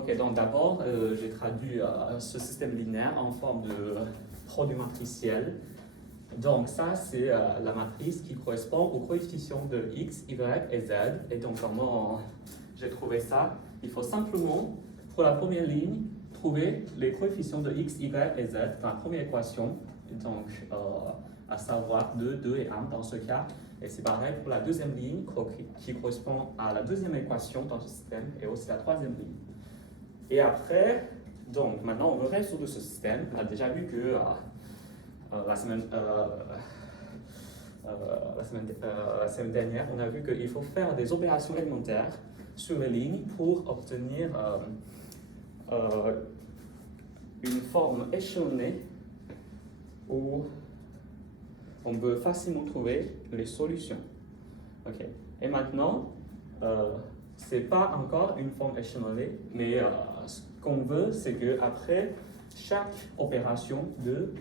Ok, donc d'abord, j'ai traduit ce système linéaire en forme de produit matriciel. Donc ça, c'est la matrice qui correspond aux coefficients de x, y et z. Et donc comment j'ai trouvé ça? Il faut simplement, pour la première ligne, trouver les coefficients de x, y et z dans la première équation. Et donc, à savoir 2, 2 et 1 dans ce cas. Et c'est pareil pour la deuxième ligne qui correspond à la deuxième équation dans ce système et aussi la troisième ligne. Et après, donc maintenant on veut résoudre ce système. On a déjà vu que la semaine dernière, on a vu qu'il faut faire des opérations élémentaires sur les lignes pour obtenir une forme échelonnée où on peut facilement trouver les solutions. Okay. Et maintenant, ce n'est pas encore une forme échelonnée, mais ce qu'on veut, c'est qu'après chaque opération de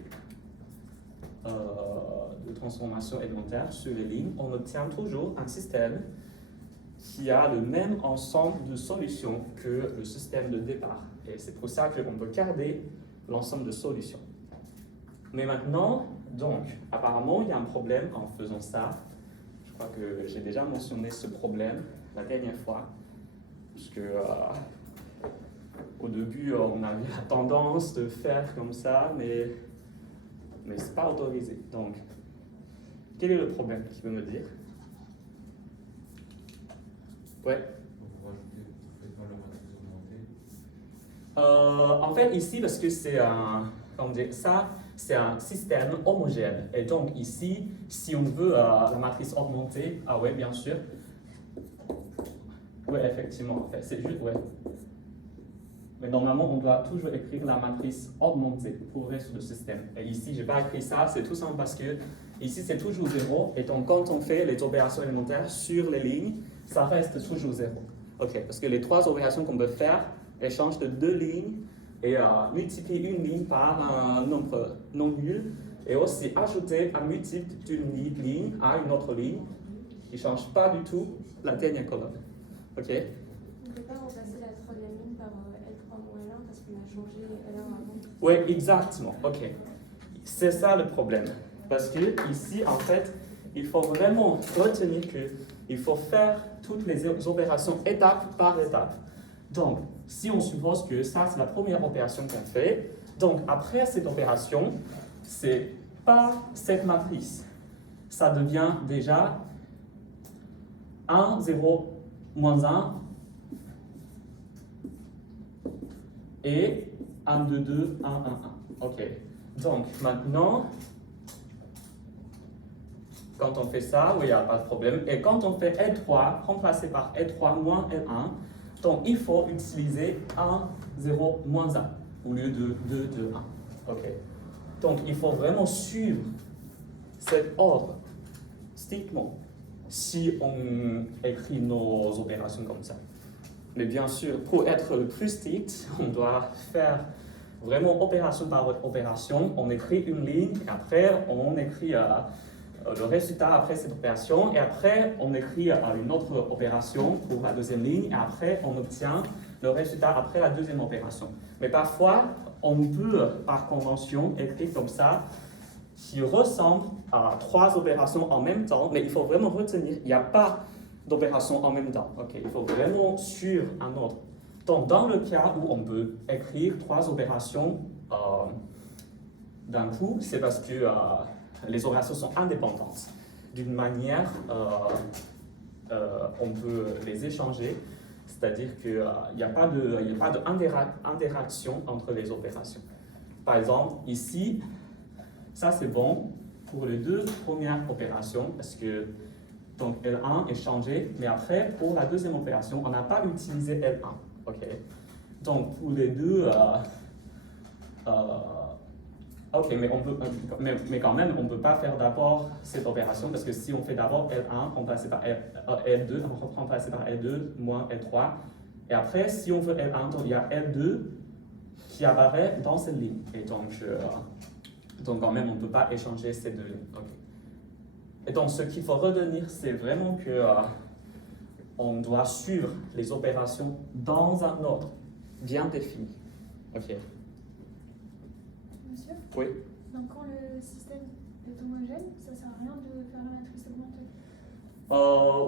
transformation élémentaire sur les lignes, on obtient toujours un système qui a le même ensemble de solutions que le système de départ. Et c'est pour ça qu'on peut garder l'ensemble de solutions. Mais maintenant, donc, apparemment, il y a un problème en faisant ça. Je crois que j'ai déjà mentionné ce problème la dernière fois, parce que au début, on avait la tendance de faire comme ça, mais ce n'est pas autorisé. Donc, quel est le problème? Qui veut me dire? Ouais. En fait, ici, parce que c'est un, comment dire, ça, c'est un système homogène. Et donc ici, si on veut la matrice augmentée, ah ouais, bien sûr. Oui, effectivement, en fait, c'est juste, ouais. Mais normalement, on doit toujours écrire la matrice augmentée pour résoudre le système. Et ici, je n'ai pas écrit ça, c'est tout simple parce que ici, c'est toujours 0. Et donc, quand on fait les opérations élémentaires sur les lignes, ça reste toujours 0. OK, parce que les trois opérations qu'on peut faire, elles changent de deux lignes et multiplier une ligne par un nombre non nul et aussi ajouter un multiple d'une ligne à une autre ligne qui ne change pas du tout la dernière colonne. OK? On ne peut pas remplacer la troisième ligne par L3-L1 parce qu'on a changé L1 avant. Oui, exactement. OK. C'est ça le problème. Parce que ici, en fait, il faut vraiment retenir qu'il faut faire toutes les opérations étape par étape. Donc, si on suppose que ça, c'est la première opération qu'on fait, donc après cette opération, c'est pas cette matrice. Ça devient déjà 1, 0, moins 1 et 1, 2, 2, 1, 1, 1. OK. Donc, maintenant, quand on fait ça, oui, il n'y a pas de problème. Et quand on fait L3, remplacé par L3 moins L1, donc il faut utiliser 1, 0, moins 1 au lieu de 2, 2, 1. OK. Donc il faut vraiment suivre cet ordre strictement si on écrit nos opérations comme ça. Mais bien sûr, pour être le plus strict, on doit faire vraiment opération par opération. On écrit une ligne, et après on écrit le résultat après cette opération, et après on écrit une autre opération pour la deuxième ligne, et après on obtient le résultat après la deuxième opération. Mais parfois, on peut, par convention, écrire comme ça, qui ressemble à trois opérations en même temps, mais il faut vraiment retenir, il n'y a pas d'opération en même temps. Okay? Il faut vraiment suivre un ordre. Donc, dans le cas où on peut écrire trois opérations d'un coup, c'est parce que les opérations sont indépendantes. D'une manière, on peut les échanger, c'est-à-dire qu'il n'y a pas d'interaction entre les opérations. Par exemple, ici, ça c'est bon pour les deux premières opérations, parce que donc L1 est changé, mais après, pour la deuxième opération, on n'a pas utilisé L1. Okay? Donc, pour les deux, ok, mais quand même, on ne peut pas faire d'abord cette opération parce que si on fait d'abord L1 remplacé par L2, remplacé par L2 moins L3, et après, si on veut L1, donc il y a L2 qui apparaît dans cette ligne. Et donc quand même, on ne peut pas échanger ces deux lignes. Okay. Et donc, ce qu'il faut retenir, c'est vraiment que on doit suivre les opérations dans un ordre. bien définie. Ok. Monsieur, Oui. donc quand le système est homogène, ça sert à rien de faire la matrice augmentée.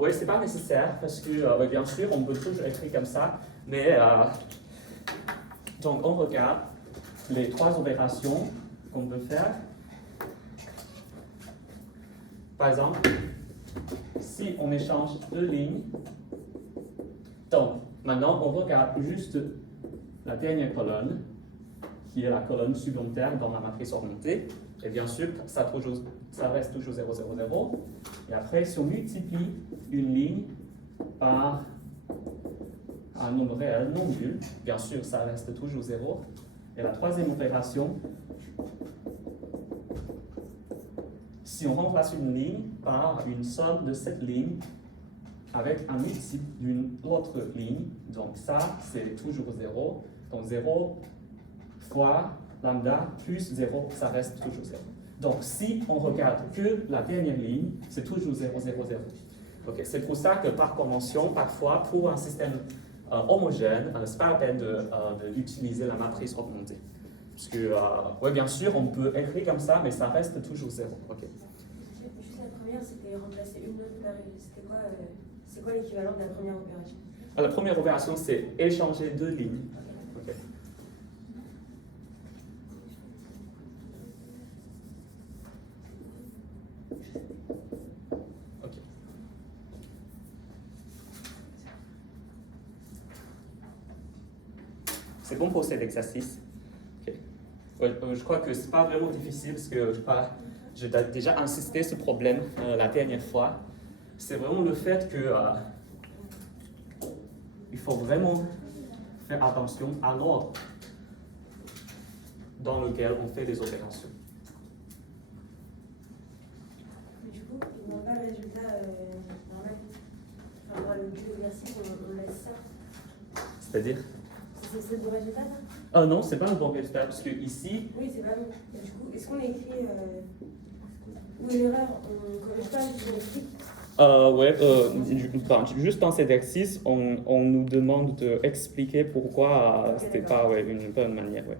Oui, c'est pas nécessaire parce que, ouais, bien sûr, on peut toujours écrire comme ça, mais donc on regarde les trois opérations qu'on peut faire. Par exemple, si on échange deux lignes, donc maintenant on regarde juste la dernière colonne, qui est la colonne supplémentaire dans la matrice augmentée, et bien sûr, ça reste toujours 0, 0, 0. Et après, si on multiplie une ligne par un nombre réel non nul, bien sûr, ça reste toujours 0. Et la troisième opération, si on remplace une ligne par une somme de cette ligne avec un multiple d'une autre ligne, donc ça, c'est toujours 0. Donc 0 fois lambda plus 0, ça reste toujours 0. Donc si on regarde que la dernière ligne, c'est toujours 0, 0, 0. Okay. C'est pour ça que par convention, parfois, pour un système homogène, ce n'est pas la peine d'utiliser la matrice augmentée. Parce que, ouais, bien sûr, on peut écrire comme ça, mais ça reste toujours 0. Okay. Juste la première, c'était remplacer une note par une. C'était quoi, c'est quoi l'équivalent de la première opération? La première opération, c'est échanger deux lignes. Okay. C'est bon pour cet exercice. Okay. Ouais, je crois que ce n'est pas vraiment difficile parce que j'ai déjà insisté sur ce problème la dernière fois. C'est vraiment le fait que il faut vraiment faire attention à l'ordre dans lequel on fait des opérations. Mais du coup, ils n'ont pas le résultat normal. Enfin, dans le but de l'exercice, on laisse ça. C'est-à-dire? C'est le bon résultat, là? Non, c'est pas un bon résultat, parce que ici... Oui, c'est pas bon. Et du coup, est-ce qu'on écrit... où est l'erreur? On ne corrige pas, on écrit? Juste dans cet exercice, on nous demande d'expliquer pourquoi c'était pas une bonne manière. Ouais.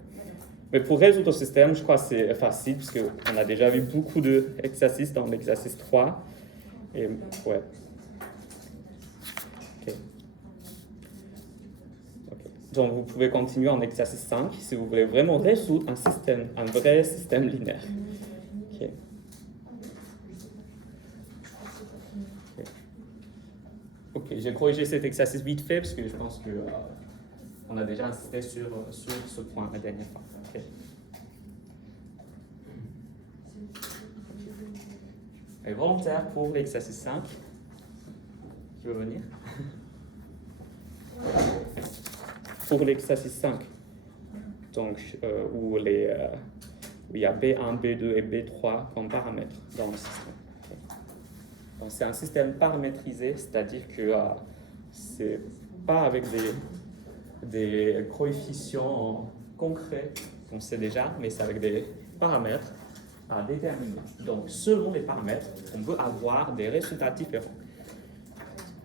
Mais pour résoudre le système, je crois que c'est facile, parce qu'on a déjà vu beaucoup d'exercices dans l'exercice 3. Et, ouais. Okay. Donc, vous pouvez continuer en exercice 5 si vous voulez vraiment résoudre un vrai système linéaire. Okay. Ok, j'ai corrigé cet exercice vite fait parce que je pense que on a déjà insisté sur ce point la dernière fois. Okay. Et volontaire pour l'exercice 5. Qui veut venir? Pour l'exercice 5, donc, où il y a B1, B2 et B3 comme paramètres dans le système. Donc, c'est un système paramétrisé, c'est-à-dire que c'est pas avec des coefficients concrets, on sait déjà, mais c'est avec des paramètres à déterminer. Donc, selon les paramètres, on peut avoir des résultats différents.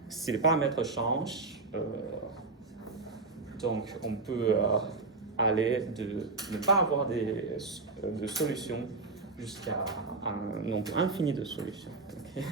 Si les paramètres changent, donc on peut aller de ne pas avoir de solutions jusqu'à un nombre infini de solutions. Okay.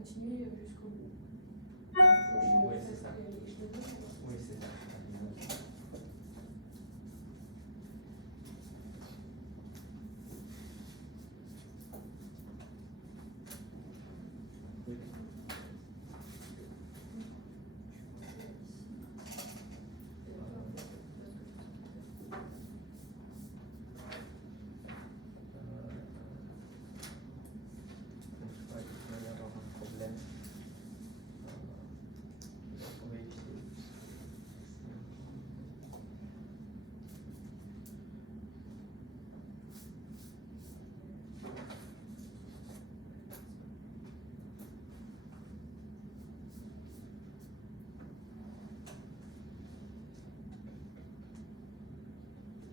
continuer jusqu'au bout. Oui, c'est ça. Oui, c'est ça.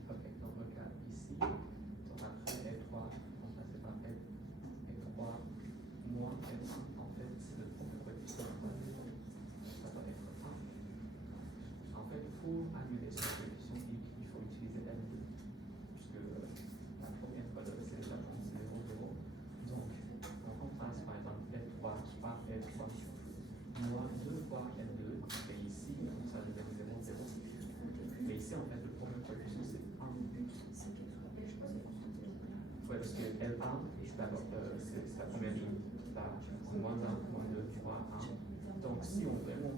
Ok, donc regarde ici, donc après L3 remplacé par L3 moins L1, en fait c'est le premier coefficient, ça doit être 1. En fait, pour annuler ce coefficient, il faut utiliser L2, puisque la première valeur c'est déjà 0, 0. Donc, on remplace par exemple L3 par L3 moins 2 fois L2, et ici, ça devient 0, 0. Mais ici, en fait, le premier coefficient, c'est 1. Oui, parce que L1, d'abord, c'est la première ligne. Là, moins 1, moins 2, 3, 1. Donc, si on vraiment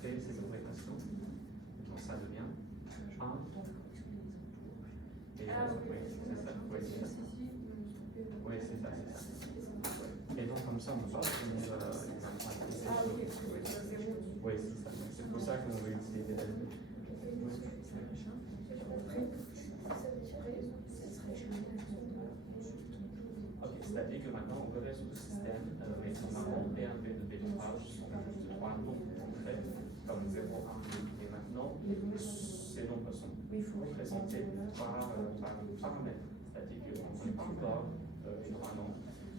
fait ces opérations, donc ça devient 1. Et oui, c'est ça. Oui, c'est ça. Oui, c'est ça, c'est ça. Et donc, comme ça, on va obtenir une matrice. Oui, c'est ça. C'est pour ça qu'on veut utiliser L2. Ok, c'est-à-dire que maintenant on peut résoudre le système, mais normalement B1, B2, B3 sont juste 3 nombres concrets, comme 0, 1, 2. Et maintenant, ces nombres sont représentés par paramètres, c'est-à-dire qu'on ne connaît pas encore les 3 nombres.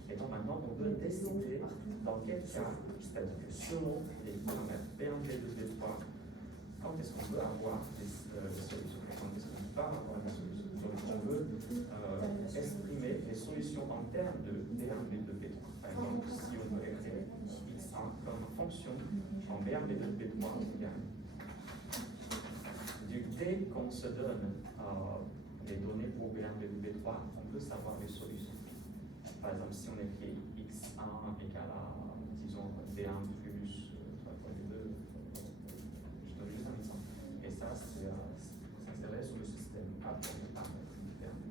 Et donc maintenant, on peut décider dans quel cas, c'est-à-dire que selon les paramètres B1, B2, B3, quand est-ce qu'on veut avoir des solutions, quand est-ce qu'on va avoir des solutions. Donc on veut exprimer les solutions en termes de B1, B2, B3. Par exemple, si on veut écrire x1 comme fonction en B1, B2, B3 égale. Dès qu'on se donne les données pour B1, B2, B3, on peut savoir les solutions. Par exemple, si on écrit x1 égale à, disons, B1 plus 3 fois B2, je donne juste un exemple. Et ça, c'est vrai sur le système A pour les paramètres différents.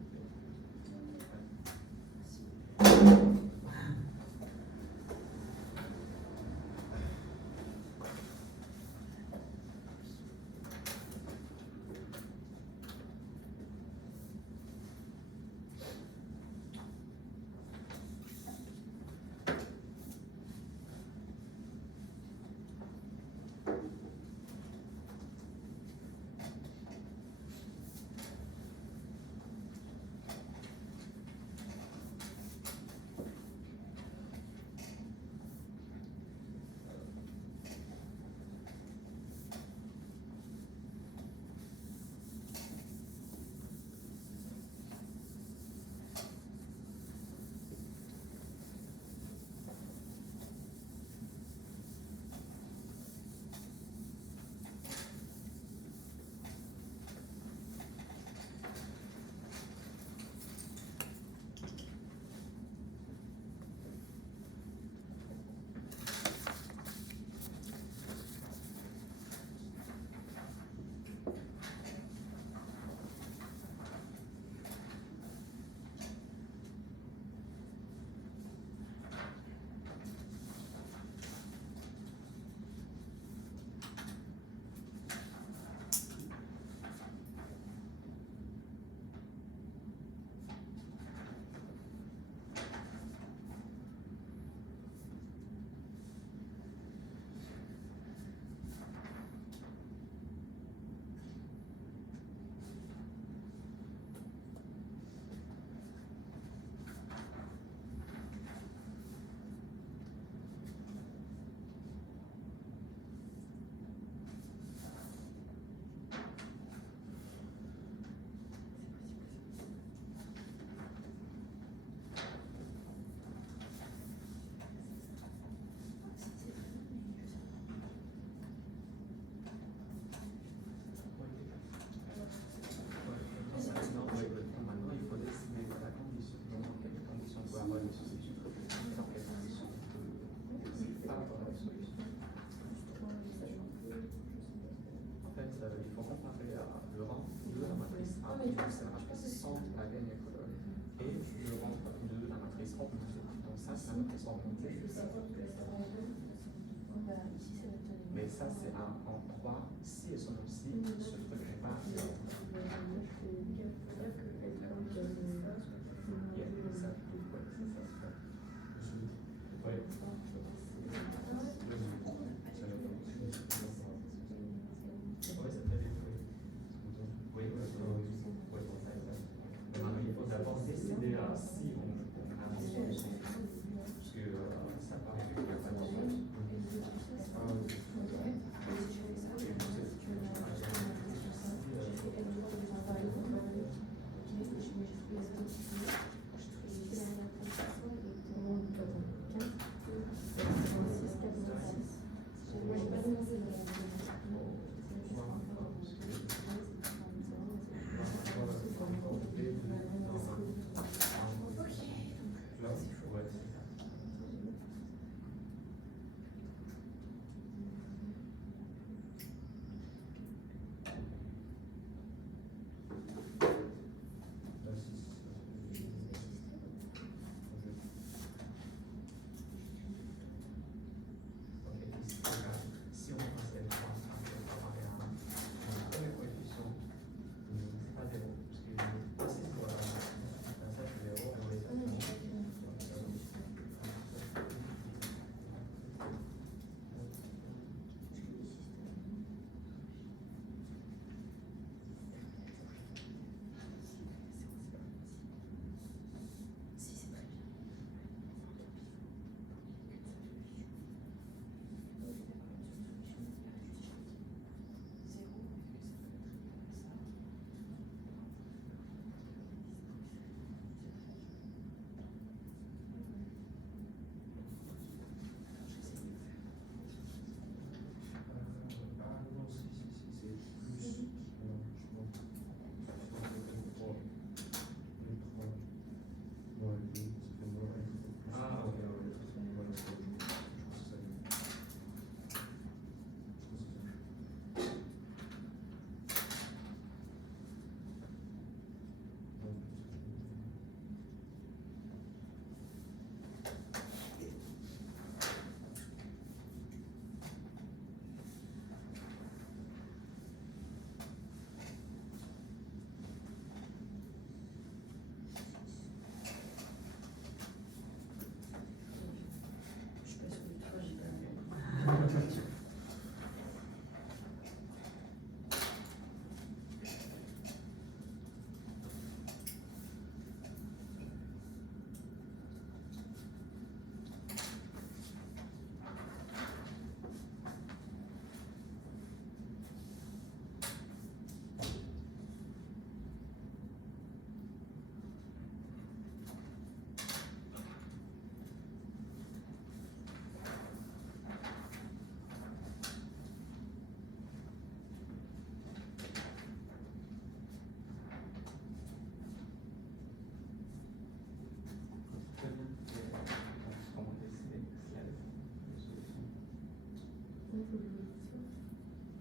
sans compter. Mais ça, c'est en 3. Si elles sont aussi, ce truc n'est pas. Il faut d'abord décider si on a une solution. Parce que ça paraît qu'il n'y a pas de solution.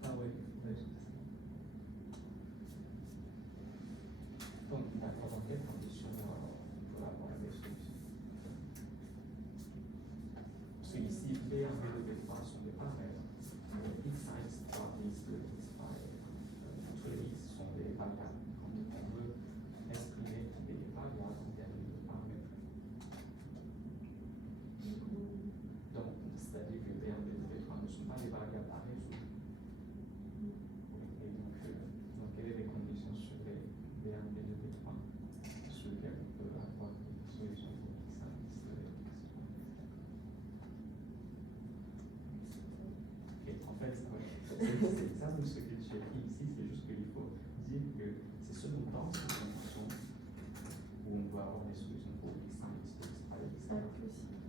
Ah oui, oui. Donc, d'accord, dans quelles conditions pour avoir des solutions? Parce qu'ici, B1, B2, B3 sont des paramètres. X1, X3, X2, X5, tous les X sont des variables. Quand on veut exprimer des variables en termes de paramètres. Donc, c'est-à-dire que B1, B2, B3 ne sont pas des variables à résoudre. Et donc, quelles sont les conditions sur les B1, B2, B3 sur lesquelles on peut avoir une solution pour X1, X2, X3? Et en fait, c'est ça ce que j'ai écrit ici, c'est juste qu'il faut dire que c'est seulement dans ces conditions où on doit avoir des solutions pour X1, X2, X3, X4.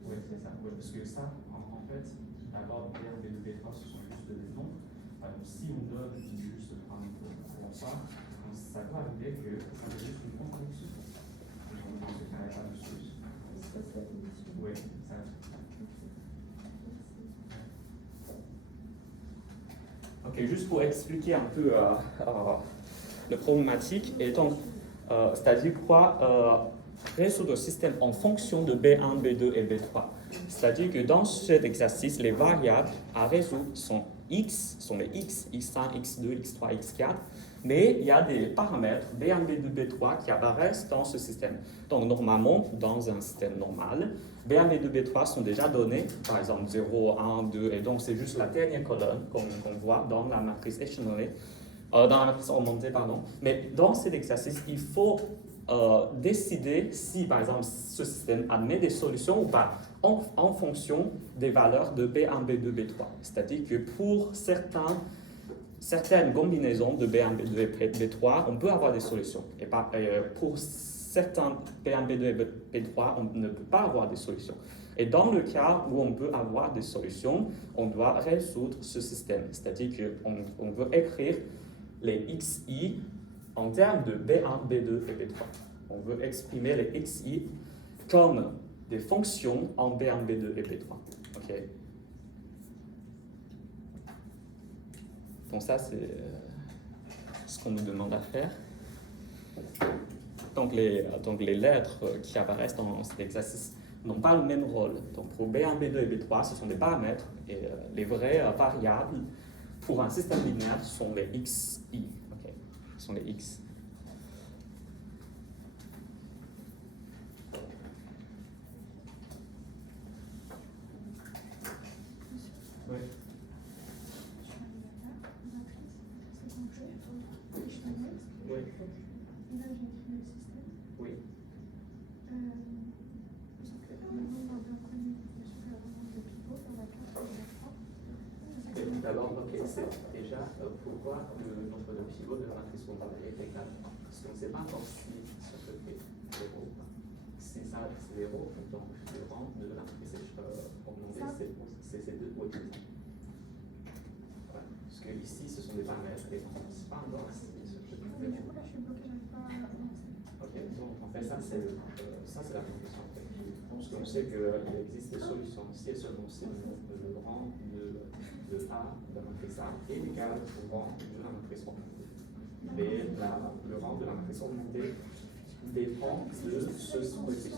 Oui, c'est ça. Ouais, parce que ça, en fait, d'abord, B1, B2, B3, ce sont juste des nombres. Alors, si on donne juste un nombre aléatoire, ça doit arriver que ça va juste une contradiction. Donc, dans ce cas, il n'y a pas de solution. Oui, ça. Ok, juste pour expliquer un peu la problématique, et donc, c'est-à-dire quoi résoudre le système en fonction de B1, B2 et B3. C'est-à-dire que dans cet exercice, les variables à résoudre sont x, sont les x, x1, x2, x3, x4, mais il y a des paramètres B1, B2, B3 qui apparaissent dans ce système. Donc normalement, dans un système normal, B1, B2, B3 sont déjà donnés, par exemple 0, 1, 2, et donc c'est juste la dernière colonne qu'on voit dans la matrice échelonnée, dans la matrice augmentée, pardon. Mais dans cet exercice, il faut décider si, par exemple, ce système admet des solutions ou pas, en fonction des valeurs de B1, B2, B3. C'est-à-dire que pour certaines combinaisons de B1, B2 et B3, on peut avoir des solutions. Et pour certains B1, B2 et B3, on ne peut pas avoir des solutions. Et dans le cas où on peut avoir des solutions, on doit résoudre ce système. C'est-à-dire qu'on veut écrire les xi en termes de B1, B2 et B3. On veut exprimer les xi comme des fonctions en B1, B2 et B3. Okay. Donc ça, c'est ce qu'on nous demande à faire. Donc les lettres qui apparaissent dans cet exercice n'ont pas le même rôle. Donc pour B1, B2 et B3, ce sont des paramètres et les vraies variables pour un système linéaire sont les xi. Okay. Ce sont les x. Oui. Oui. Et là, j'ai écrit le système. Oui. D'abord, ok, c'est déjà pourquoi le nombre de pivots de la matrice comparée est égal. Parce qu'on ne sait pas encore si ça peut être 0 ou pas. Si ça c'est 0, donc le rang de la matrice augmentée, c'est ces deux points. Voilà. Parce que ici, ce sont des paramètres et on ne sait pas encore si ce peut être 0. Mais du coup, là, je suis bloquée, j'arrive pas à avancer. Ok, donc en fait, ça c'est la conclusion. Parce qu'on sait qu'il existe des solutions si et seulement si le rang de A de la matrice A est égal au rang de la matrice augmentée. Mais le rang de la matrice augmentée dépend de ce coefficient. Oui, c'est ça.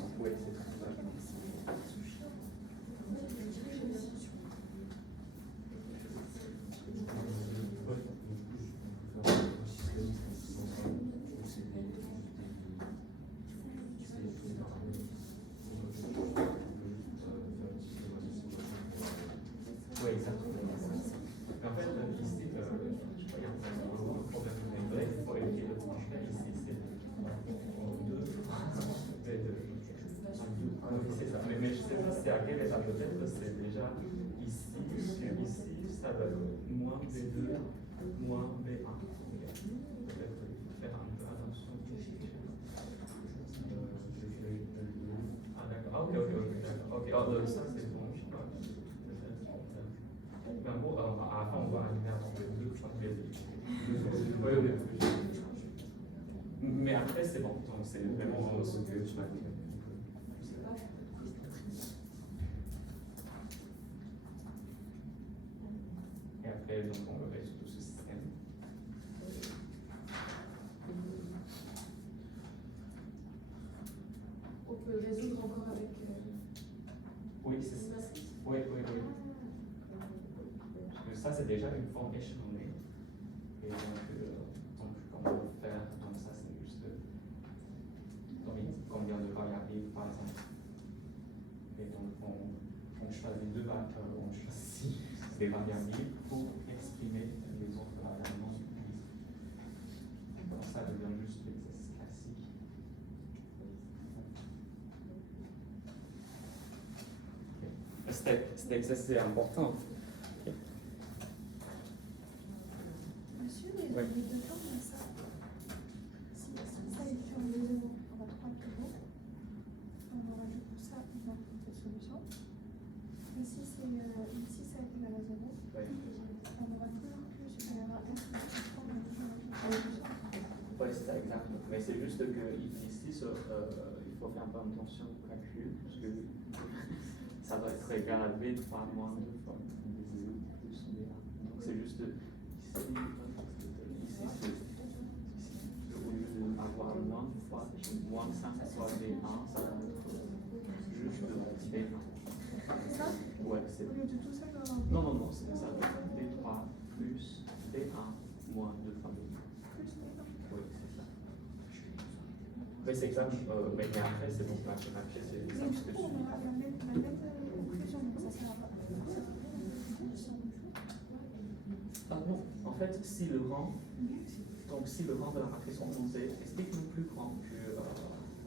Oui, exactement. En fait, ici, je regarde le problème de Maybrey, il faut écrire le transfert ici, c'est 2, c'est ça. Mais je ne sais pas c'est à quelle étape peut-être, c'est déjà ici, ça va être moins B2, moins B1. Peut-être faire un peu attention. Ah d'accord, ok, d'accord. Ok, ça c'est bon, je sais pas. Ben bon, à la fin, on va arriver à trouver deux, je pense que mais après, c'est bon. Donc, c'est vraiment ce que tu m'as dit. Et après, donc, on va résoudre tout ce système. On peut résoudre encore avec. Oui, c'est ça. Oui. Ça, c'est déjà une forme échelonnée. Et donc comment on va faire, donc ça, c'est juste combien de variables, par exemple. Et donc, on choisit on choisit des variables pour exprimer les autres variables non utilisées. Donc, ça devient juste l'exercice classique. Okay. Cet exercice est important. Les deux temps, on a ça. Si ça est fait en 2 zéros, on a 3 pivots. On aura du coup ça, on a cette solution. Ici, ça est égal à 0. On aura toujours Q supérieur à S. Oui, c'est ça, exactement. Mais c'est juste que ici, il faut faire un peu attention au calcul, parce que ça va être égal à B3 moins 2 fois B0 plus B1. Donc c'est juste ici, au lieu d'avoir moins 5 fois B1, ça va être juste B1. lieu de tout ça, je vais avoir Non, non, non, c'est ça. D3 plus D1 moins 2 fois B. plus D1. Oui, c'est ça. Mais c'est exact, mais après, c'est donc mathématique, c'est Mais ça. du coup, on aura la même conclusion, donc ça sert à pas. Ah non, en fait, si le rang, donc si le rang de la matrice composée est strictement plus grand que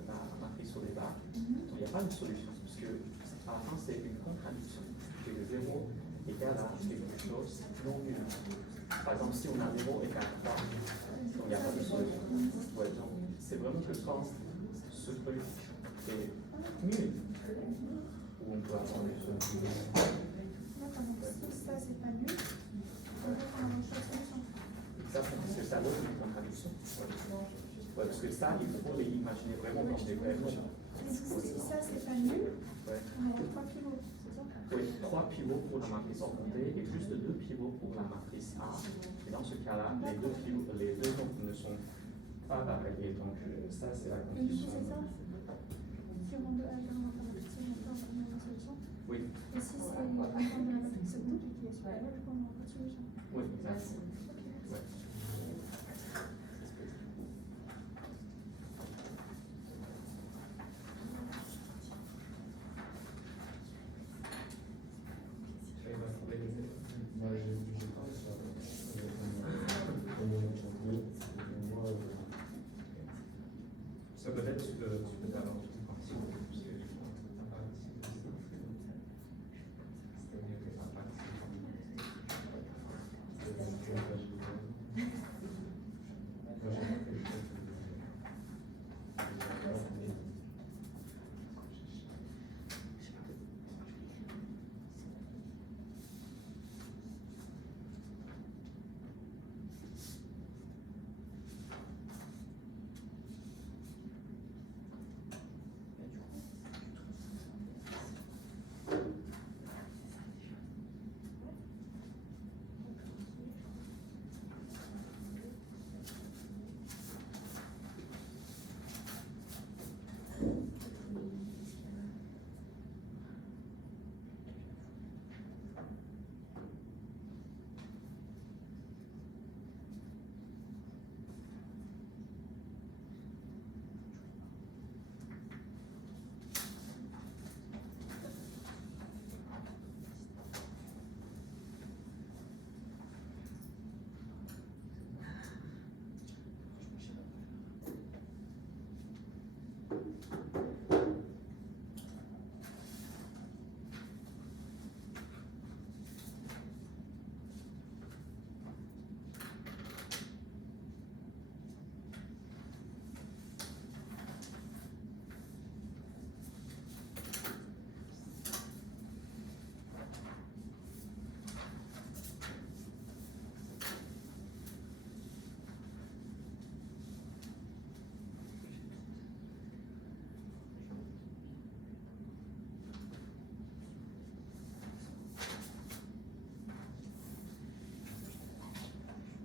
la matrice au départ, il n'y a pas de solution, parce que à la fin, c'est une contradiction. Que le 0 égale à quelque chose non nul. Par exemple, si on a 0 égale à 3, il n'y a pas de solution. Ouais, donc c'est vraiment que quand ce truc est nul, où on peut avoir une solution. D'accord, donc si ça c'est pas nul, on va faire un choix de solution. Exactement, parce que ça donne une contradiction. Ouais, parce que ça, il faut les imaginer vraiment dans des vrais nombres. Et du coup, si ça c'est pas nul, Ouais. on a 3 pivots, c'est ça? Oui, 3 pivots pour la matrice ordonnée et plus de 2 pivots pour la matrice A. Et dans ce cas-là, les deux nombres ne sont pas pareils. Donc ça, c'est la Et du coup, condition. c'est ça? Si on rend de A égale à 1 par matrice, on va faire une solution. Oui, Et si c'est le rang de la matrice double qui est supérieur, du coup, on n'aura pas de solution. oui, exactement. Ok. Ouais. Moi, j'ai pas ça. Ça peut-être tu peux faire un petit parti, parce que je pense que t'as pas c'est-à-dire que t'as pas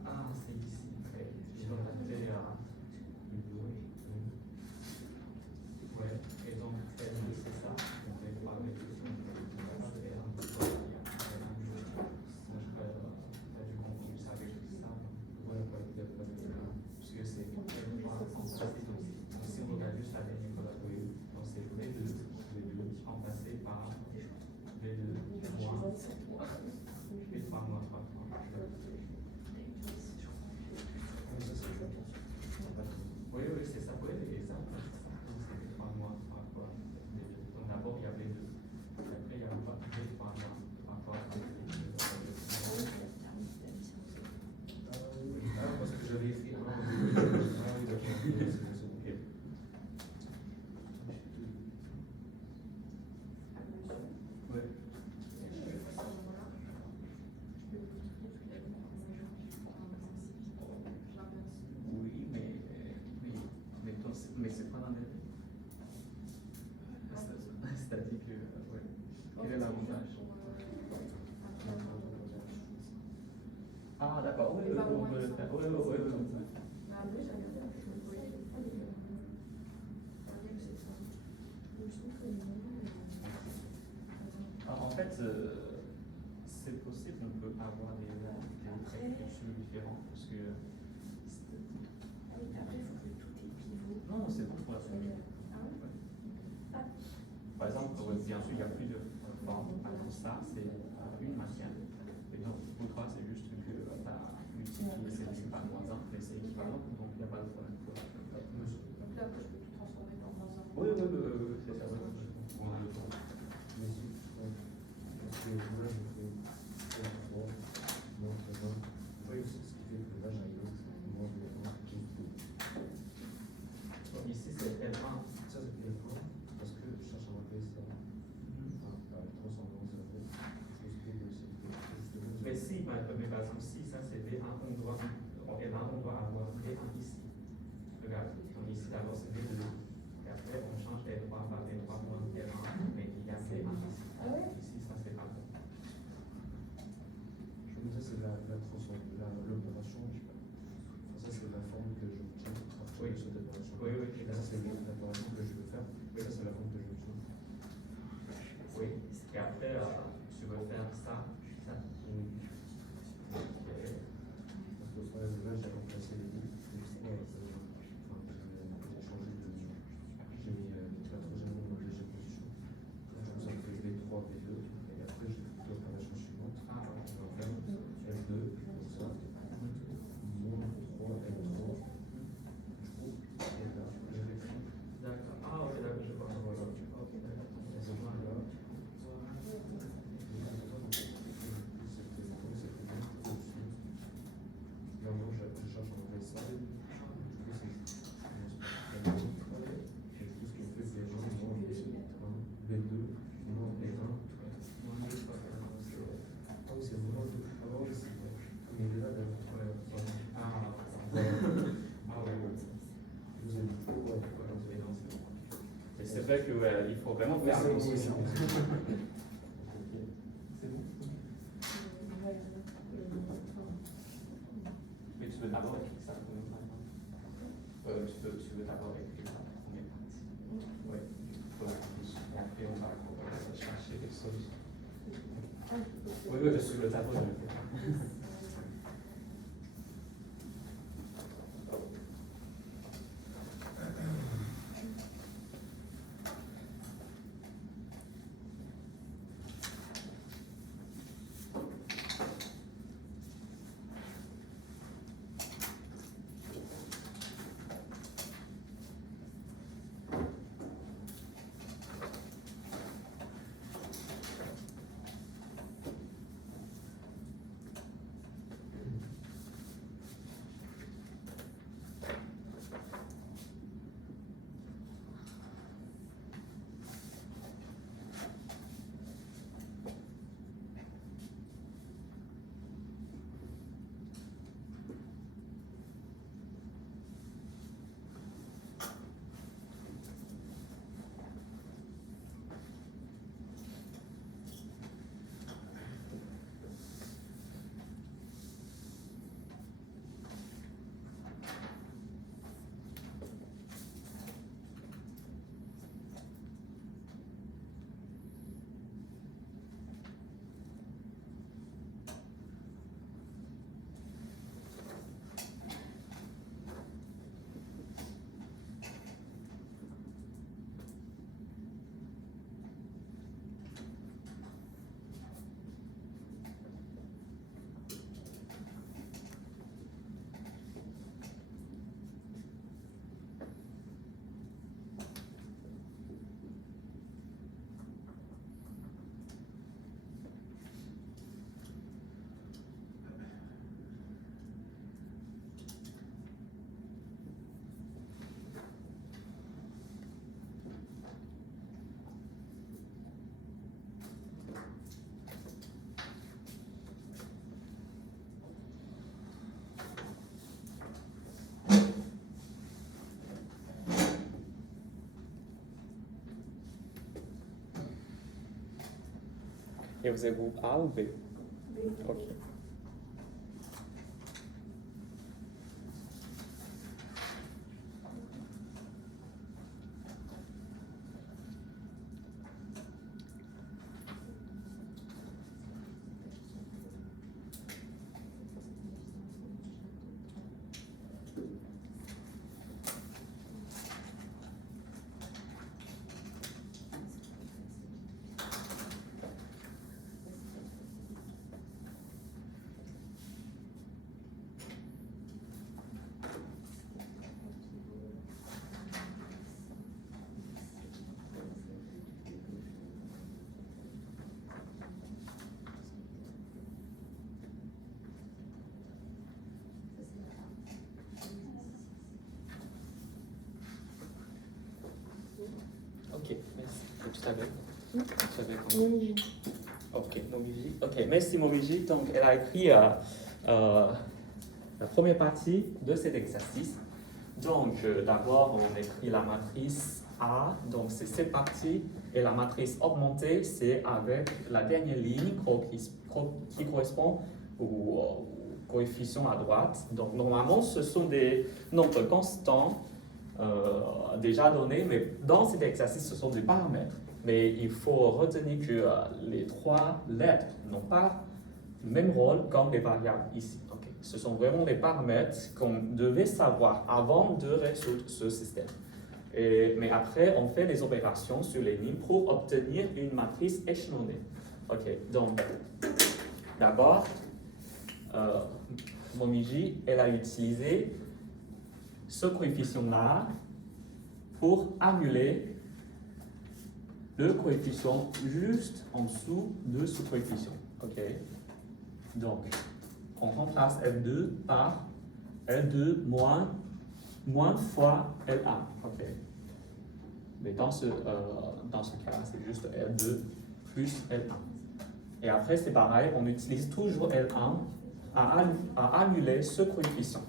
Ah, c'est ici. Je dois rajouter ouais, et donc L2 c'est ça. On fait pas avec le son. T'as dû confondre ça avec ça. Ouais, parce que c'est L3 en principe aussi. Donc si on regarde juste la dernière collaborée, donc c'est V2 remplacé par V2 moins V3 moins 3. Oui, oui, c'est ça, oui, exact. Donc c'est 3 mois, 3 fois. Donc d'abord il y avait 2. Après il y a 3 mois, 3 fois. Ah, parce que j'avais écrit. Ah oui, d'accord. Ok. Ouais. Oui, mais c'est pas dans les. C'est-à-dire que, ouais. Quel est l'avantage? Ah, d'accord, oui, on peut le faire. Oui, oui, oui, oui. Ah, en fait, c'est possible, on peut avoir des calculs différents parce que. Après, il faut que tout est pivot. Non, c'est bon pour la suite. Par exemple, bien sûr, il y a plusieurs formes. Par exemple, ça, c'est une matière. Et donc, pour toi, c'est juste que tu as multiplié, c'est pas moins 1, mais c'est équivalent, donc il n'y a pas de problème. Donc là, après, je peux tout transformer dans moins un. Oui, c'est ça. Mais si, parce que là, je fais R3, moins 1, oui, ce qui fait que là, j'arrive moins 1, plus 2. Donc ici, c'est L1. Ça, c'est L1, parce que je cherche à rappeler ça. Enfin, transformer en 0, chose que c'est Mais si, mais par exemple, si ça c'est V1, on doit, en L1, on doit avoir V1 ici. Regarde, donc ici d'abord c'est V2. Et après, on change L3 par V3 moins L1, mais il y a V1 ici. Ici, ça c'est pas bon. Je me disais, c'est l'opération, je sais pas. Enfin, ça, c'est la forme que j'obtiens après cette opération. Oui. Et là, ça, c'est l'opération que je veux faire. Et ça, c'est la forme que j'obtiens. Oui. Et après, tu veux faire ça. Oui. Parce que là, j'ai remplacé les deux. Et du coup, j'ai changé de. J'ai mis la troisième ligne dans la deuxième position. Donc, ça me fait V3, V2. Et après, j'ai fait l'opération suivante. On va faire L2, comme ça. Moins 3, L3. Du coup, et là, je vais faire. D'accord. Ah, ok, d'accord, je vois. Voilà. Ok, d'accord. Et donc là. Maintenant, je cherche à enlever ça. Du coup, c'est et tout ce qui fait V1, moins V1, V2, moins V1. Ah oui, c'est vraiment tout. Ah oui, c'est vrai. Mais il est là, d'ailleurs. Ah, Voilà. ah oui. Je vous ai dit. Ouais, voilà. Et c'est vrai qu'il faut vraiment faire C'est bon, attention. oui, c'est bon. C'est bon. Mais tu veux d'abord écrire ça pour nous, par exemple. Tu veux d'abord écrire la première partie. Oui. Et après, on va chercher quelque chose. Oui, sur le tableau, je le fais. Et vous êtes groupe A ou B? Ok. Momiji. Ok, Momiji. Ok, merci Momiji. Donc, elle a écrit la première partie de cet exercice. Donc, d'abord, on écrit la matrice A. Donc, c'est cette partie. Et la matrice augmentée, c'est avec la dernière ligne qui correspond au coefficient à droite. Donc, normalement, ce sont des nombres constants déjà donnés, mais dans cet exercice, ce sont des paramètres. Mais il faut retenir que les trois lettres n'ont pas le même rôle comme les variables ici. Okay. Ce sont vraiment les paramètres qu'on devait savoir avant de résoudre ce système. Mais après, on fait les opérations sur les lignes pour obtenir une matrice échelonnée. Ok, donc, d'abord, Momiji, elle a utilisé ce coefficient-là pour annuler le coefficient juste en dessous de ce coefficient. Ok, donc, on remplace L2 par L2 moins fois L1. Ok. Mais dans ce cas-là, c'est juste L2 plus L1. Et après, c'est pareil, on utilise toujours L1 à annuler ce coefficient.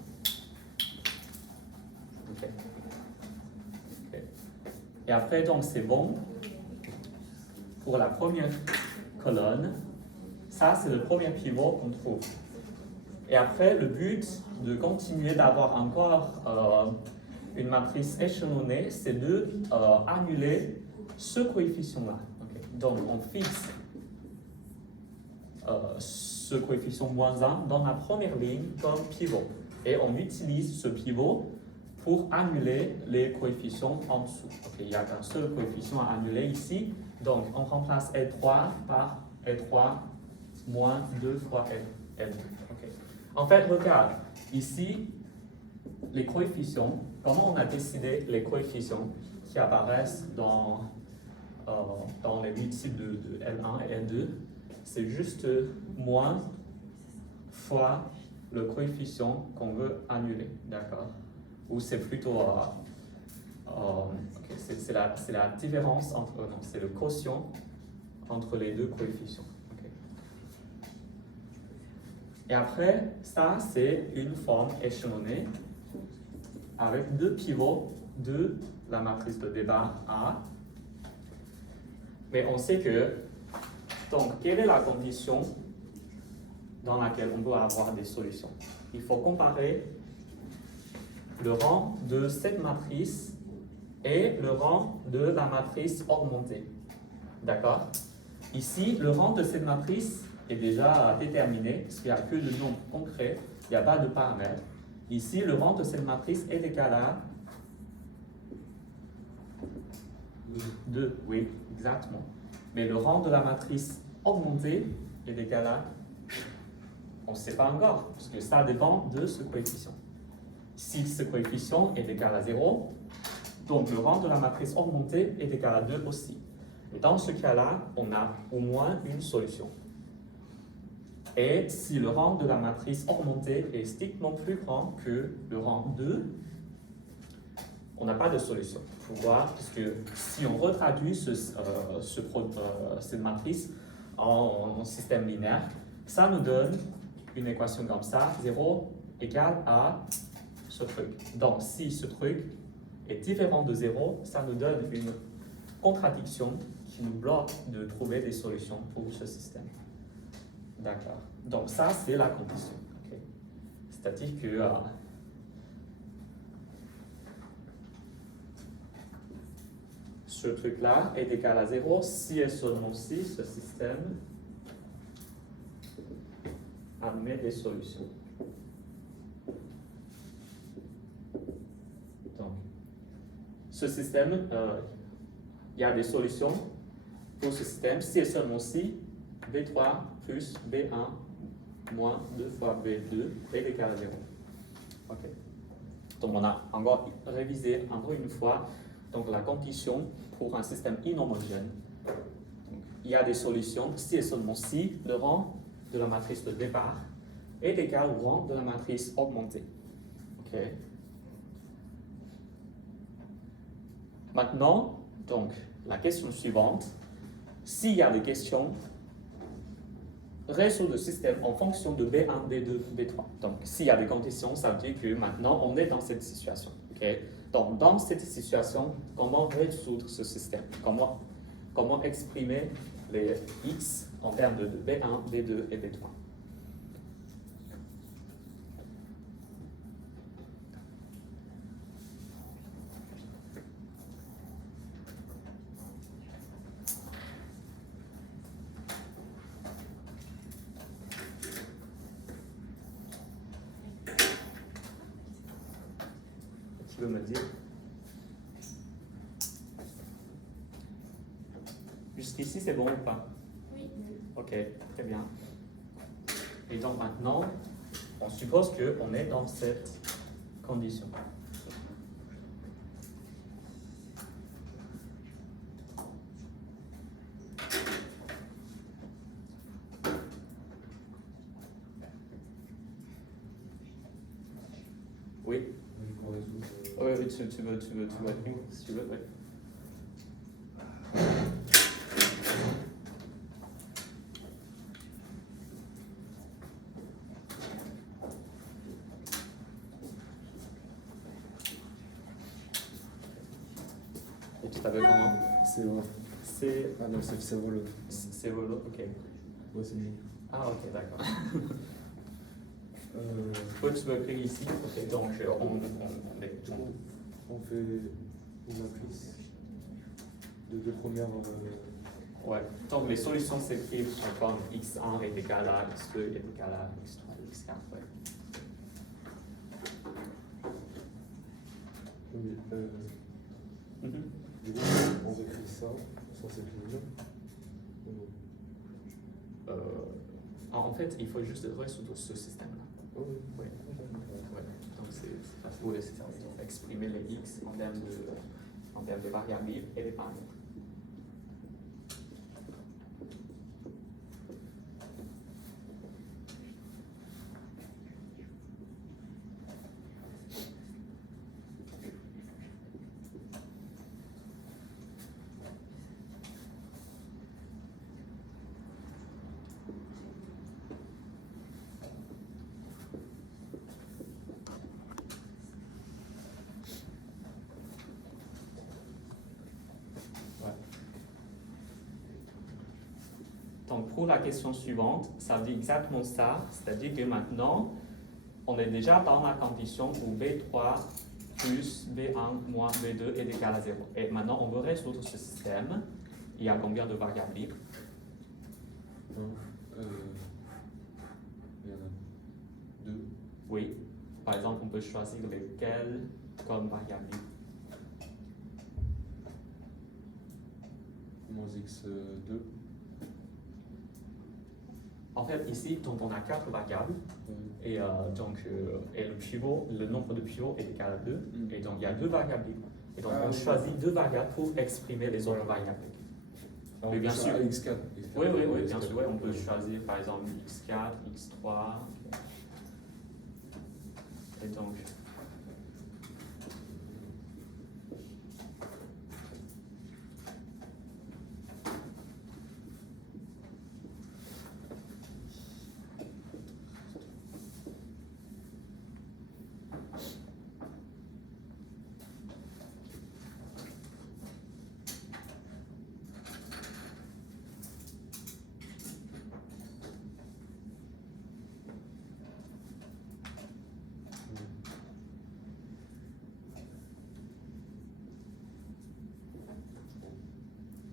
Okay. Okay. Et après, donc, c'est bon pour la première colonne. Ça, c'est le premier pivot qu'on trouve. Et après, le but de continuer d'avoir encore une matrice échelonnée, c'est de annuler ce coefficient-là. Okay. Donc, on fixe ce coefficient moins 1 dans la première ligne comme pivot. Et on utilise ce pivot pour annuler les coefficients en dessous. Okay. Il n'y a qu'un seul coefficient à annuler ici. Donc, on remplace L3 par L3 moins 2 fois L2. Okay. En fait, regarde, ici, les coefficients, comment on a décidé les coefficients qui apparaissent dans les multiples de L1 et L2, c'est juste moins fois le coefficient qu'on veut annuler, d'accord? Ou c'est plutôt, okay, c'est la différence entre, non, c'est le quotient entre les deux coefficients. Okay. Et après, ça, c'est une forme échelonnée avec deux pivots de la matrice de départ A. Mais on sait que, donc, quelle est la condition dans laquelle on doit avoir des solutions? Il faut comparer le rang de cette matrice et le rang de la matrice augmentée. D'accord? Ici, le rang de cette matrice est déjà déterminé, parce qu'il n'y a que le nombre concret, il n'y a pas de paramètres. Ici, le rang de cette matrice est égal à 2. Oui, exactement. Mais le rang de la matrice augmentée est égal à, on ne sait pas encore, parce que ça dépend de ce coefficient. Si ce coefficient est égal à 0, donc le rang de la matrice augmentée est égal à 2 aussi. Et dans ce cas-là, on a au moins une solution. Et si le rang de la matrice augmentée est strictement plus grand que le rang 2, on n'a pas de solution. Pourquoi? Parce que si on retraduit cette matrice en système linéaire, ça nous donne une équation comme ça, 0 égale à ce truc. Donc, si ce truc est différent de 0, ça nous donne une contradiction qui nous bloque de trouver des solutions pour ce système. D'accord. Donc, ça, c'est la condition. Okay. C'est-à-dire que ce truc-là est égal à 0 si et seulement si ce système admet des solutions. Donc, ce système, il y a des solutions pour ce système si et seulement si B3 plus B1 moins 2 fois B2 est égal à 0. Ok. Donc, on a encore révisé encore une fois donc, la condition pour un système inhomogène. Donc, il y a des solutions si et seulement si le rang de la matrice de départ est égal au rang de la matrice augmentée. Okay. Maintenant, donc, la question suivante. S'il y a des questions, résoudre le système en fonction de B1, B2, B3. Donc, s'il y a des conditions, ça veut dire que maintenant, on est dans cette situation. Okay? Donc, dans cette situation, comment résoudre ce système? Comment exprimer les x en termes de B1, B2 et B3? Tu veux me dire? Jusqu'ici, c'est bon ou pas? Oui. Ok, très bien. Et donc maintenant, on suppose qu'on est dans cette condition. Oui? Qu'on résout. Oui, tu veux écrire si tu veux, oui. Et tu t'appelles comment? C'est vrai. C'est Ah non, c'est vrai l'autre. Volo, ok. Ouais, c'est lui. Ah ok, d'accord. Toi, tu veux écrire ici, ok, donc On fait une matrice de deux premières. ouais. Donc les solutions s'écrivent comme x1 est égal à x2 est égal à x3, x4. Ouais. Oui, Mhm. du coup, on écrit ça, ça s'écrit bien. En fait, il faut juste résoudre ce système-là. Oh, oui. Ouais. Ouais. Donc c'est facile. Ouais, c'est ça. Exprimer les x en termes de variables et les paramètres. Donc pour la question suivante, ça veut dire exactement ça, c'est-à-dire que maintenant, on est déjà dans la condition où B3 plus B1 moins B2 est égal à 0. Et maintenant, on veut résoudre ce système. Il y a combien de variables libres? Il y en a deux. Oui. Par exemple, on peut choisir lesquelles comme variables libres. Moins x2. En fait, ici, donc, on a 4 variables. Et et le nombre de pivots est égal à 2. Et donc, il y a 2 variables libres. Et donc, on choisit 2 variables pour exprimer les autres variables. Alors, Mais bien sûr. x4. Oui, bien sûr. Ouais, on peut choisir par exemple x4, x3. Et donc.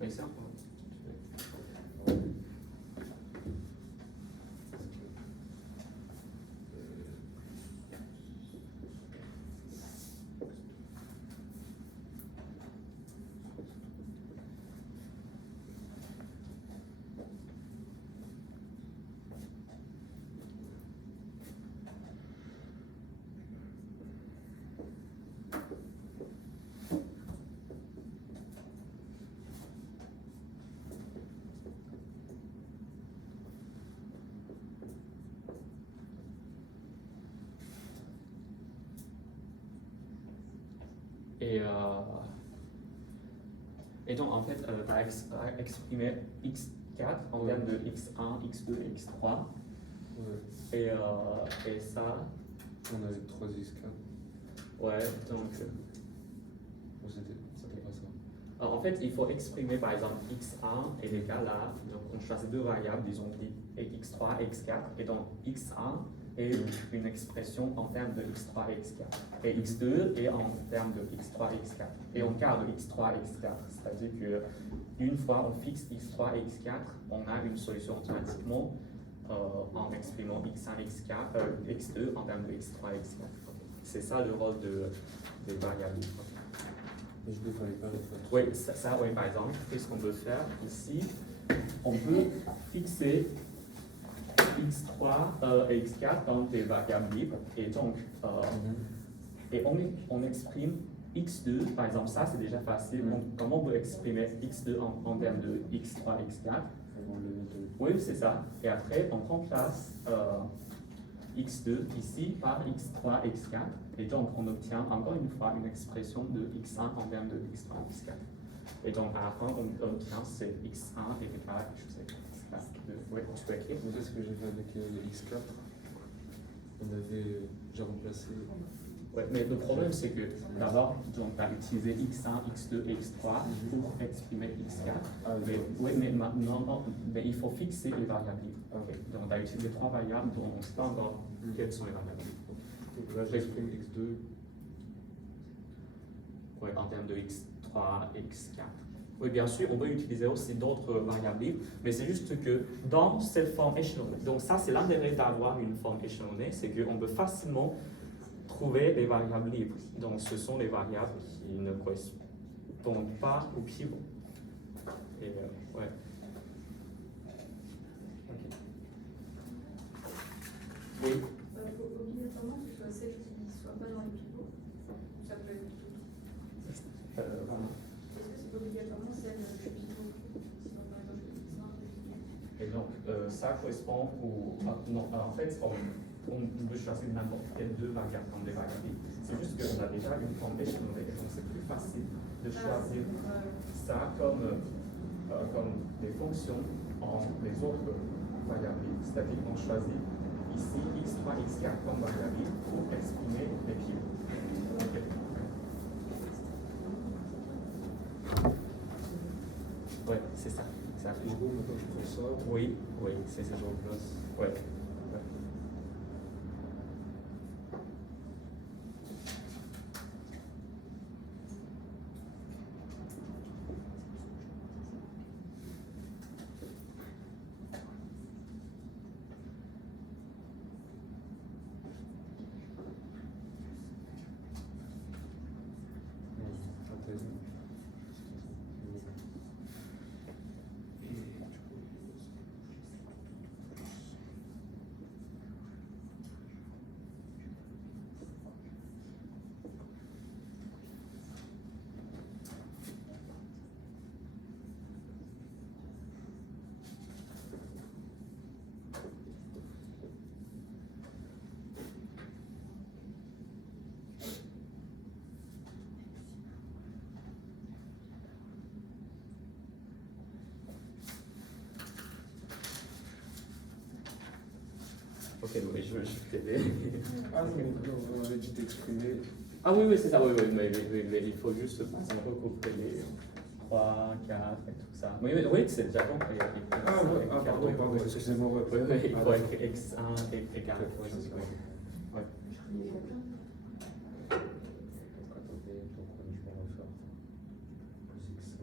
Oui, c'est important. Et donc, en fait, tu as exprimé x4 en termes de x1, x2 et x3. Ouais. Et ça, On avait 3x4. ouais, donc. Ou c'était pas ça. Alors, en fait, il faut exprimer par exemple x1 est égal à. Donc, on choisit deux variables, disons x3 et x4. Et donc, x1 est une expression en termes de x3 et x4. Et x2 est en termes de x3 et x4. Et on garde x3 et x4. C'est-à-dire qu'une fois on fixe x3 et x4, on a une solution automatiquement en exprimant x1 et x2 en termes de x3 et x4. C'est ça le rôle des variables. Mais je ne fallait pas le faire. Oui, oui, par exemple, qu'est-ce qu'on peut faire ici? On peut fixer x3 et x4 dans des variables libres et donc on exprime x2, par exemple ça c'est déjà facile, comment on peut exprimer x2 en termes de x3 et x4? Oui, c'est ça, et après on remplace x2 ici par x3 et x4 et donc on obtient encore une fois une expression de x1 en termes de x3 et x4. Et donc à la fin on obtient c'est x1 est égal, je sais pas. Oui, tu peux écrire. C'est ce que j'ai fait avec x4. J'ai remplacé. Ouais, mais le problème c'est que d'abord, tu as utilisé x1, x2 et x3 pour exprimer x4. Ah, mais, oui, mais maintenant, mais il faut fixer les variables libres. Okay. Donc tu as utilisé trois variables dont on ne sait pas encore quelles sont les variables libres. Donc là, j'exprime x2. Oui, en termes de x3 et x4. Oui, bien sûr, on peut utiliser aussi d'autres variables libres, mais c'est juste que dans cette forme échelonnée, donc ça c'est l'intérêt d'avoir une forme échelonnée, c'est qu'on peut facilement trouver les variables libres. Donc ce sont les variables qui ne correspondent pas au pivot. Et ouais. Okay. Oui. Il faut obligatoirement que ce soit celle qui ne soit pas dans les pivots. Ça peut être tout. Est-ce que c'est obligatoirement celle du pivot? Sinon, par exemple, et donc, ça correspond au. Non, en fait, on peut choisir n'importe quelle deux variables comme des variables. C'est juste qu'on a déjà une forme échelonnée, donc c'est plus facile de choisir ça comme des fonctions en les autres variables. C'est-à-dire qu'on choisit ici x3, x4 comme variable pour exprimer les pivots. Okay. Ouais, c'est ça. Et du coup, maintenant je prends ça. Oui, c'est ça. Je remplace. Ouais. Ok, oui, je vais t'aider. Ah non, on avait dit d'exprimer. Ah oui, c'est ça, oui, mais il faut juste par exemple recouper les 3, 4 et tout ça. Oui, c'est déjà compris. Pardon, excusez-moi. Oui, il faut écrire x1 et 4. Ouais. Attendez, donc je vais refaire plus x1.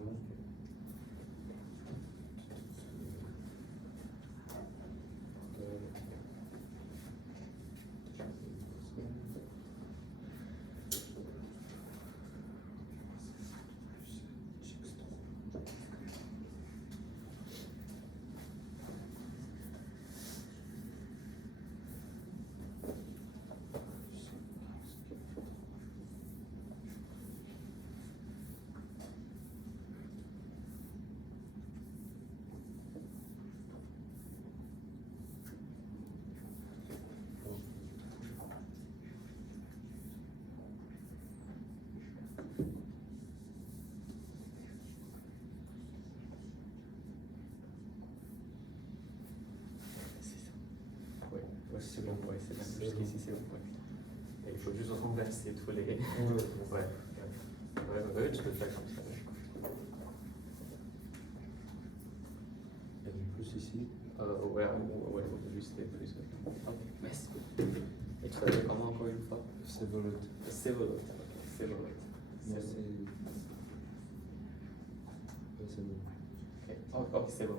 jusqu'ici c'est bon. Ouais. Et il faut juste renverser tous les. Ouais, tu peux le faire comme ça. Il y a du plus ici. Ouais, juste des plus. Ok, merci. Et tu t'appelles comment encore une fois? Sevolot. Sevolot. C'est bon. Non, c'est bon. Ok, c'est bon.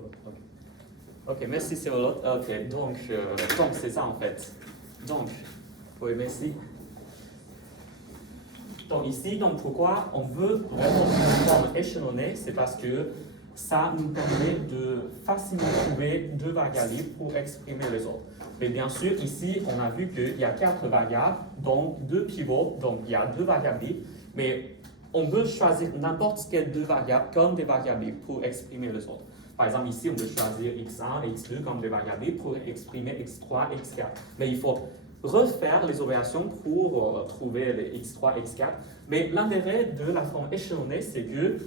Ok, merci Sevolot. Ok, donc c'est ça en fait. Donc, oui, merci. Donc ici, pourquoi on veut vraiment une forme échelonnée, c'est parce que ça nous permet de facilement trouver deux variables libres pour exprimer les autres. Mais bien sûr, ici, on a vu qu'il y a 4 variables, donc 2 pivots, donc il y a 2 variables libres, mais on peut choisir n'importe quelle 2 variables comme des variables libres pour exprimer les autres. Par exemple, ici, on peut choisir x1 et x2 comme des variables libres pour exprimer x3 et x4. Mais il faut refaire les opérations pour trouver les x3 et x4. Mais l'intérêt de la forme échelonnée, c'est que,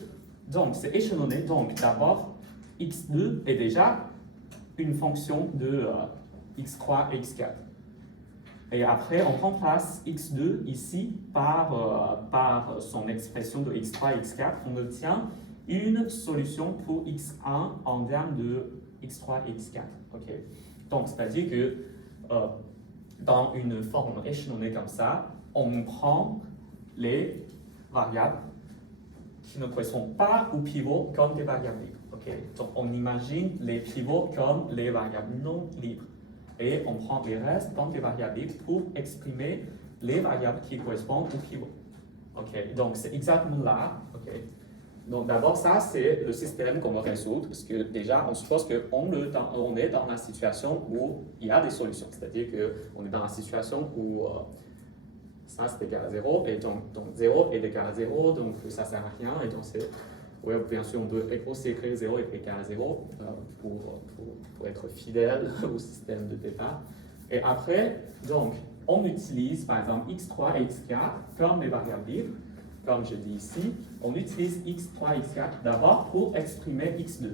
donc c'est échelonné, donc d'abord, x2 est déjà une fonction de x3 et x4. Et après, on remplace x2 ici par son expression de x3 et x4. On obtient une solution pour x1 en termes de x3 et x4. Okay. Donc, c'est-à-dire que dans une forme échelonnée comme ça, on prend les variables qui ne correspondent pas aux pivots comme des variables libres. Okay. Donc, on imagine les pivots comme les variables non libres. Et on prend les restes comme des variables libres pour exprimer les variables qui correspondent aux pivots. Okay. Donc, c'est exactement là. Okay. Donc, d'abord, ça, c'est le système qu'on va résoudre, parce que déjà, on suppose qu'on est dans la situation où il y a des solutions. C'est-à-dire qu'on est dans la situation où ça, c'est égal à 0, et donc 0 est égal à 0, donc ça ne sert à rien, et donc c'est... Oui, bien sûr, on peut aussi écrire 0 est égal à 0 pour être fidèle au système de départ. Et après, donc, on utilise, par exemple, x3 et x4 comme des variables libres. Comme je dis ici, on utilise x3 et x4 d'abord pour exprimer x2.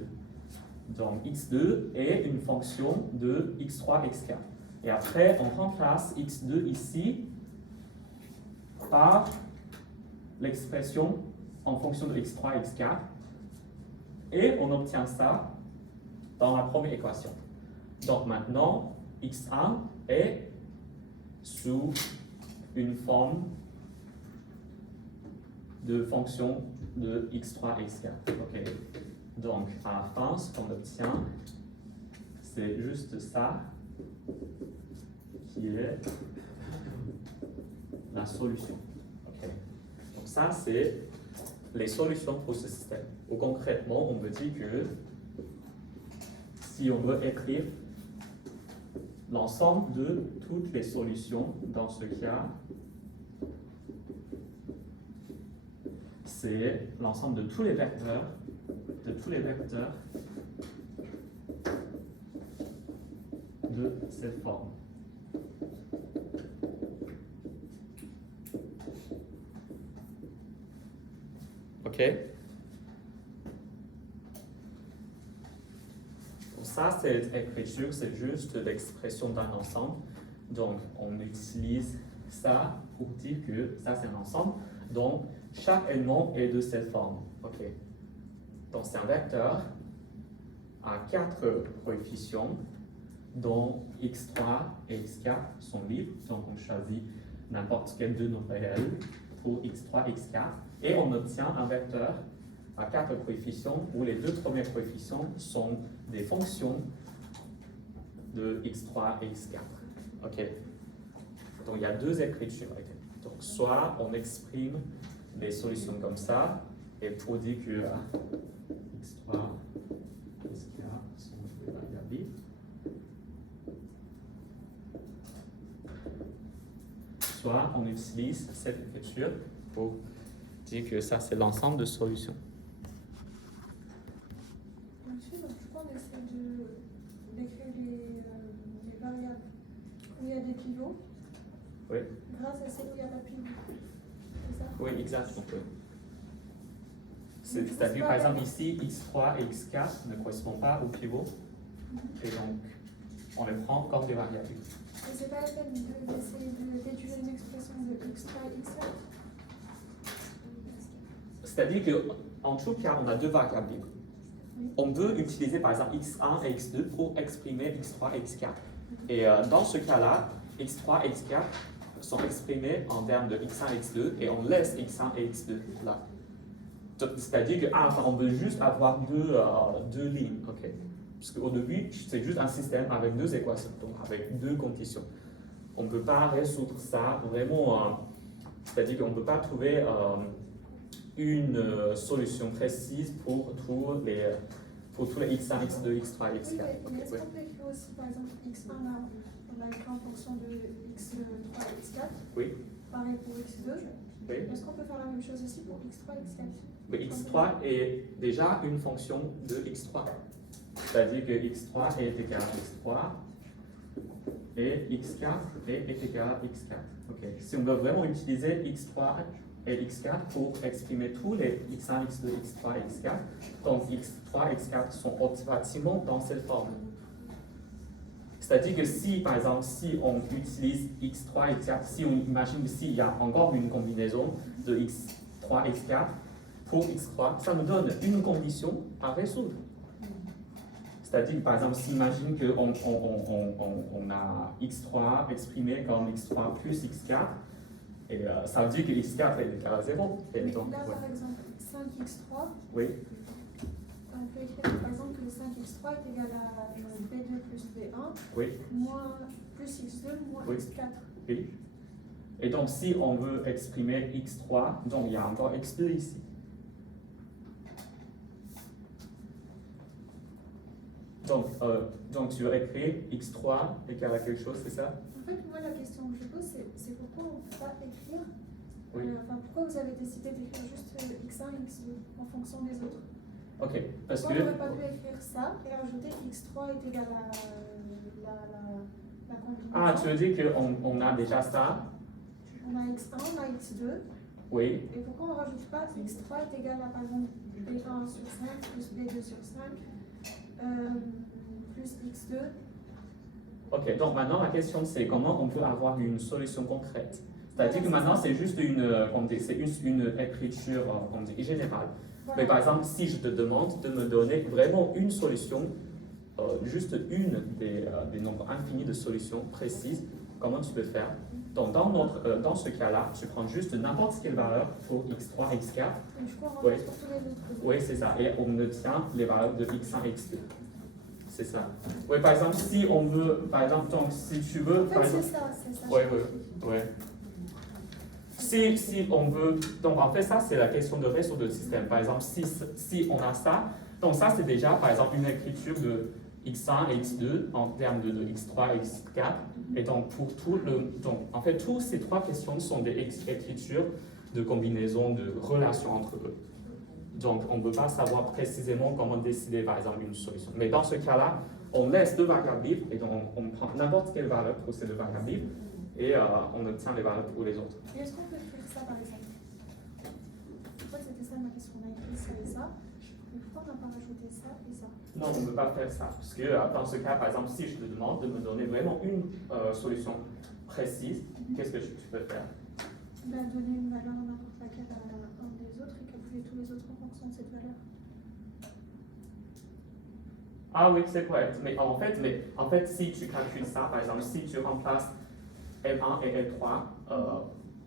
Donc x2 est une fonction de x3 et x4. Et après, on remplace x2 ici par l'expression en fonction de x3 et x4. Et on obtient ça dans la première équation. Donc maintenant, x1 est sous une forme de fonction de x3 et x4. Okay. Donc, à la fin, ce qu'on obtient, c'est juste ça qui est la solution. Okay. Donc, ça, c'est les solutions pour ce système. Ou concrètement, on me dit que si on veut écrire l'ensemble de toutes les solutions dans ce cas, c'est l'ensemble de tous les vecteurs de cette forme. OK? Donc ça, cette écriture, c'est juste l'expression d'un ensemble. Donc, on utilise ça pour dire que ça, c'est un ensemble. Donc, chaque élément est de cette forme. Okay. Donc, c'est un vecteur à 4 coefficients dont x3 et x4 sont libres. Donc, on choisit n'importe quel de nos réels pour x3 et x4. Et on obtient un vecteur à 4 coefficients où les 2 premiers coefficients sont des fonctions de x3 et x4. OK. Donc, il y a 2 écritures. Donc, soit on exprime des solutions comme ça, et pour dire que x3 et x4 sont des variables libres. Soit on utilise cette écriture pour dire que ça, c'est l'ensemble de solutions. Ensuite, donc, du coup, on essaie d'écrire les variables où il y a des pivots. Oui. Grâce à celles où il n'y a pas de pivot. C'est ça? Oui, exactement. Oui. C'est-à-dire, par exemple, ici, x3 et x4 ne correspondent pas au pivot. Et donc, On les prend comme des variables. Et c'est pas la peine d'essayer de déduire une expression de x3 et x4. C'est-à-dire qu'en tout cas, on a deux variables libres. On peut utiliser par exemple x1 et x2 pour exprimer x3 et x4. Et dans ce cas-là, x3 et x4 sont exprimés en termes de x1 et x2 et on laisse x1 et x2 là. C'est-à-dire qu'on veut juste avoir deux lignes. Okay? Parce qu'au début, c'est juste un système avec deux équations, donc avec deux conditions. On ne peut pas résoudre ça vraiment, c'est-à-dire qu'on ne peut pas trouver une solution précise pour tous les x1, x2, x3, x4. Oui, mais est-ce qu'on peut écrire aussi, par exemple, x1 là, on l'a écrit en fonction de x3 et x4? Oui. Pareil pour x2. Oui. Est-ce qu'on peut faire la même chose aussi pour x3 et x4? Mais x3 est déjà une fonction de x3. C'est-à-dire que x3 est égal à x3 et x4 est égal à x4. Okay. Si on veut vraiment utiliser x3 et x4 pour exprimer tous les x1, x2, x3 et x4, donc x3 et x4 sont automatiquement dans cette forme. C'est-à-dire que si, par exemple, si on utilise x3 et x4, si on imagine s'il y a encore une combinaison de x3 et x4 pour x3, ça nous donne une condition à résoudre. C'est-à-dire que, par exemple, s'imagine qu'on a x3 exprimé comme x3 plus x4, et ça veut dire que x4 est égal à 0. Et donc, là, par exemple, 5x3, oui. on peut écrire par exemple que 5x3 est égal à b2 plus b1, Oui. moins plus x2 moins Oui. x4. Oui. Et donc, si on veut exprimer x3, donc il y a encore x2 ici. Donc tu veux écrire x3 égale à quelque chose, c'est ça? En fait, moi, la question que je pose, c'est pourquoi on ne peut pas écrire, Oui. pourquoi vous avez décidé d'écrire juste x1 et x2 en fonction des autres? Ok, parce Pourquoi que... on n'aurait pas pu écrire ça et rajouter x3 est égal à la combinaison? Ah, tu veux dire qu'on a déjà ça? On a x1, on a x2. Oui. Et pourquoi on ne rajoute pas x3 est égal à, par exemple, b1 sur 5 plus b2 sur 5 plus x2? Ok, donc maintenant la question c'est comment on peut avoir une solution concrète. C'est-à-dire que maintenant c'est juste une écriture générale. Voilà. Mais par exemple, si je te demande de me donner vraiment une solution, juste une des nombres infinis de solutions précises, comment tu peux faire? Donc dans ce cas-là, tu prends juste n'importe quelle valeur pour x3, x4. Donc du coup, on Oui. remplace pour tous les autres. Oui, c'est ça. Et on obtient les valeurs de x1 et x2. C'est ça. Oui, par exemple, si on veut, par exemple, donc, si tu veux, En fait, par exemple, c'est ça. oui, oui, oui. Si on veut, donc en fait, ça c'est la question de résoudre le système. Par exemple, si on a ça, donc ça c'est déjà, par exemple, une écriture de x1 et x2 en termes de x3 et x4. Et donc, donc, en fait, toutes ces trois questions sont des écritures de combinaison de relations entre eux. Donc, on ne peut pas savoir précisément comment décider, par exemple, une solution. Mais dans ce cas-là, on laisse deux variables libres et donc on prend n'importe quelle valeur pour ces deux variables libres et on obtient les valeurs pour les autres. Et est-ce qu'on peut écrire ça, par exemple? En fait, c'était ça ma question. On a écrit ça et ça. Mais pourquoi on n'a pas rajouté ça et ça? Non, on ne peut pas faire ça. Parce que dans ce cas, par exemple, si je te demande de me donner vraiment une solution précise, qu'est-ce que tu peux faire? Donner une valeur à n'importe laquelle à un des autres et calculer tous les autres en fonction de cette valeur. Ah oui, c'est correct. Mais en fait, si tu calcules ça, par exemple, si tu remplaces L1 et L3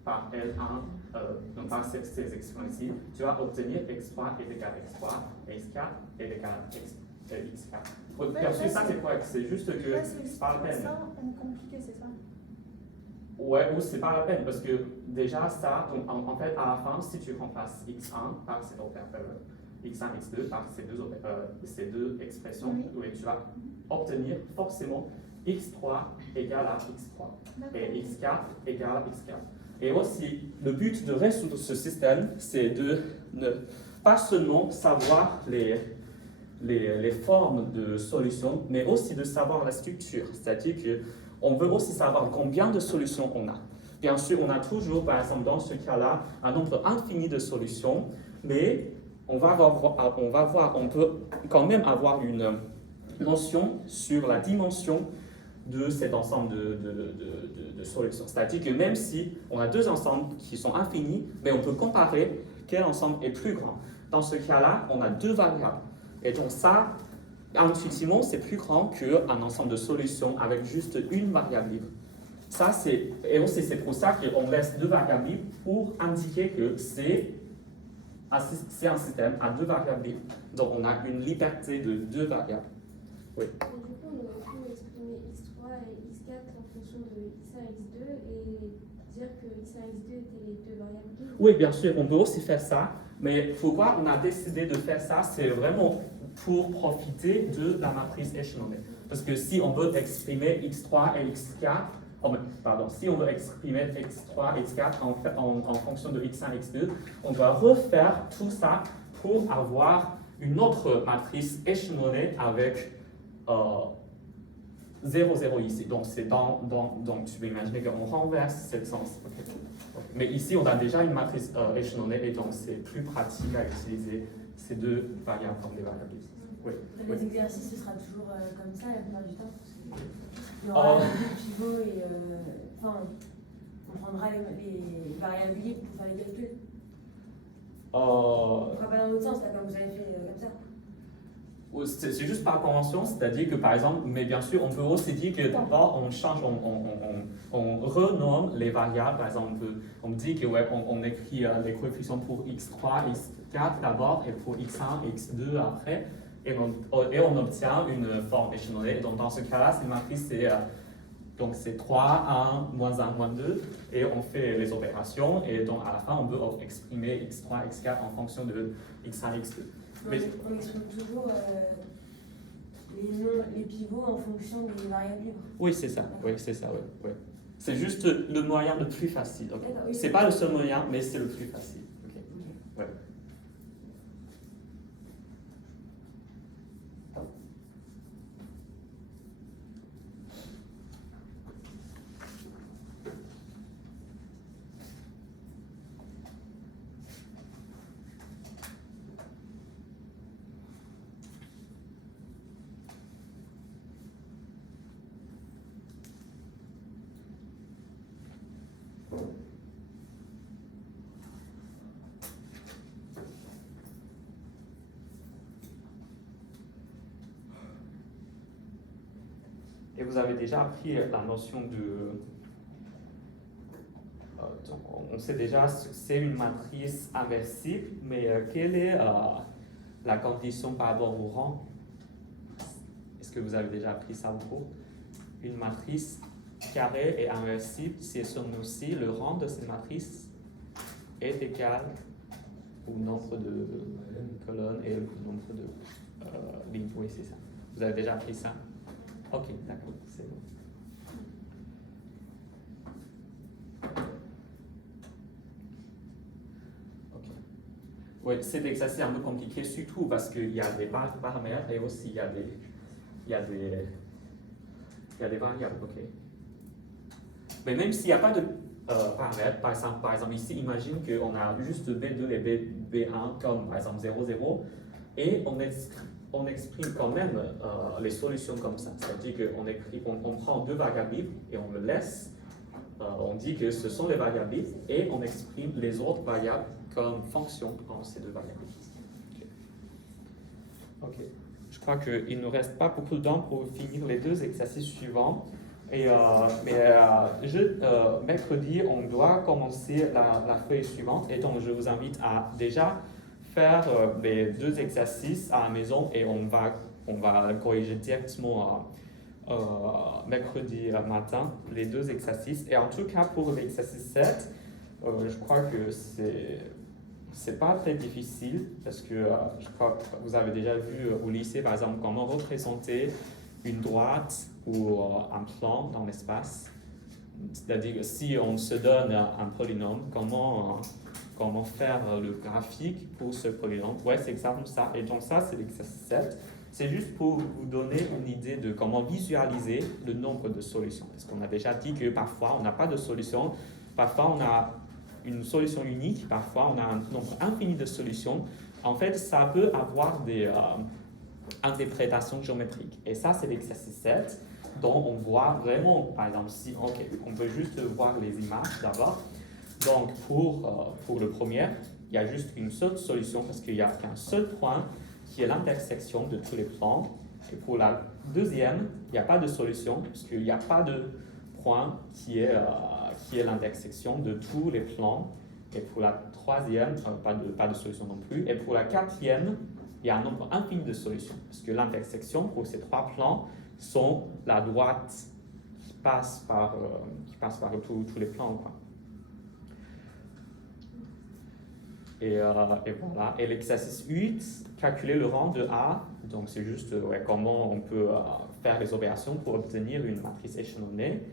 par L1, donc par ces expressions ici, tu vas obtenir x3 est égal à x3, x4 est égal à x4. Bien sûr, ça c'est correct, c'est juste que Là, c'est c'est pas la peine. ça, on compliqué, c'est ça? Ouais, ou c'est pas la peine parce que déjà ça, donc en fait à la fin, si tu remplaces x1 par cet opérateur, x1, x2 par ces deux expressions, oui, tu vas obtenir forcément x3 égale à x3 et x4 égale à x4. Et aussi, le but de résoudre ce système, c'est de ne pas seulement savoir les formes de solutions, mais aussi de savoir la structure. C'est-à-dire qu'on veut aussi savoir combien de solutions on a. Bien sûr, on a toujours, par exemple, dans ce cas-là, un nombre infini de solutions, mais on peut quand même avoir une notion sur la dimension de cet ensemble de solutions. C'est-à-dire que même si on a deux ensembles qui sont infinis, mais on peut comparer quel ensemble est plus grand. Dans ce cas-là, on a deux variables. Et donc ça, intuitivement, c'est plus grand qu'un ensemble de solutions avec juste une variable libre. Ça, et aussi c'est pour ça qu'on laisse deux variables libres pour indiquer que c'est un système à deux variables libres. Donc on a une liberté de deux variables. Oui. Et du coup, on aurait pu exprimer x3 et x4 en fonction de x1 et x2 et dire que x1 et x2 étaient les deux variables libres. Oui, bien sûr, on peut aussi faire ça, mais pourquoi on a décidé de faire ça, c'est vraiment pour profiter de la matrice échelonnée. Parce que si on veut exprimer x3 et x4, si on veut exprimer x3 et x4 en fonction de x1 et x2, on doit refaire tout ça pour avoir une autre matrice échelonnée avec 0, 0 ici. Donc, donc tu peux imaginer qu'on renverse cette sens. Okay. Mais ici, on a déjà une matrice échelonnée et donc c'est plus pratique à utiliser ces deux variables comme des variables. Oui. Les exercices, ce sera toujours comme ça la plupart du temps. Il y aura deux pivots et on prendra les variables libres pour faire les calculs. On ne fera pas dans l'autre sens, là, comme vous avez fait comme ça. C'est juste par convention, c'est-à-dire que par exemple, mais bien sûr, on peut aussi dire que d'abord on change, on renomme les variables. Par exemple, on dit que ouais, on écrit les coefficients pour x3, x4 d'abord et pour x1 et x2 après, et on obtient une forme échelonnée. Donc dans ce cas-là, cette matrice c'est 3, 1, moins 1, moins 2, et on fait les opérations, et donc à la fin, on peut exprimer x3, x4 en fonction de x1 et x2. Mais on exprime toujours les pivots en fonction des variables libres. Oui, c'est ça. Oui, c'est ça. Oui, oui. C'est juste le moyen le plus facile. Okay. Oui, c'est pas le seul moyen, mais c'est le plus facile. Okay. Ouais. Et vous avez déjà appris la notion de... on sait déjà que c'est une matrice inversible, mais quelle est la condition par rapport au rang? Est-ce que vous avez déjà appris ça au cours? Une matrice carrée et inversible, si elle sonne aussi, le rang de cette matrice est égal au nombre de colonnes et au nombre de lignes. Oui, c'est ça. Vous avez déjà appris ça? Ok, d'accord, c'est bon. Ok. Oui, cet exercice est un peu compliqué, surtout parce qu'il y a des paramètres et aussi il y a des variables. Ok. Mais même s'il n'y a pas de paramètres, par exemple ici, imagine qu'on a juste B2 et B1 comme par exemple 0, 0, et on exprime quand même les solutions comme ça. C'est-à-dire qu'on prend deux variables libres et on le laisse. On dit que ce sont les variables libres et on exprime les autres variables comme fonction dans ces deux variables. Ok. Je crois qu'il ne nous reste pas beaucoup de temps pour finir les deux exercices suivants. Mercredi, on doit commencer la feuille suivante et donc je vous invite à déjà faire les deux exercices à la maison et on va corriger directement mercredi matin les deux exercices. Et en tout cas pour l'exercice 7, je crois que c'est pas très difficile parce que je crois que vous avez déjà vu au lycée par exemple comment représenter une droite ou un plan dans l'espace. C'est-à-dire que si on se donne un polynôme, comment faire le graphique pour ce polynôme. Ouais, c'est exactement ça. Et donc ça, c'est l'exercice 7. C'est juste pour vous donner une idée de comment visualiser le nombre de solutions. Parce qu'on a déjà dit que parfois, on n'a pas de solution. Parfois, on a une solution unique. Parfois, on a un nombre infini de solutions. En fait, ça peut avoir des interprétations géométriques. Et ça, c'est l'exercice 7. dont on voit vraiment, par exemple, si, ok, on peut juste voir les images d'abord. Donc, pour le premier, il y a juste une seule solution parce qu'il n'y a qu'un seul point qui est l'intersection de tous les plans. Et pour la deuxième, il n'y a pas de solution parce qu'il n'y a pas de point qui est l'intersection de tous les plans. Et pour la troisième, pas de solution non plus. Et pour la quatrième, il y a un nombre infini de solutions parce que l'intersection pour ces trois plans sont la droite qui passe par tous les plans, quoi. Et voilà. Et l'exercice 8, calculer le rang de A. Donc, c'est juste comment on peut faire les opérations pour obtenir une matrice échelonnée.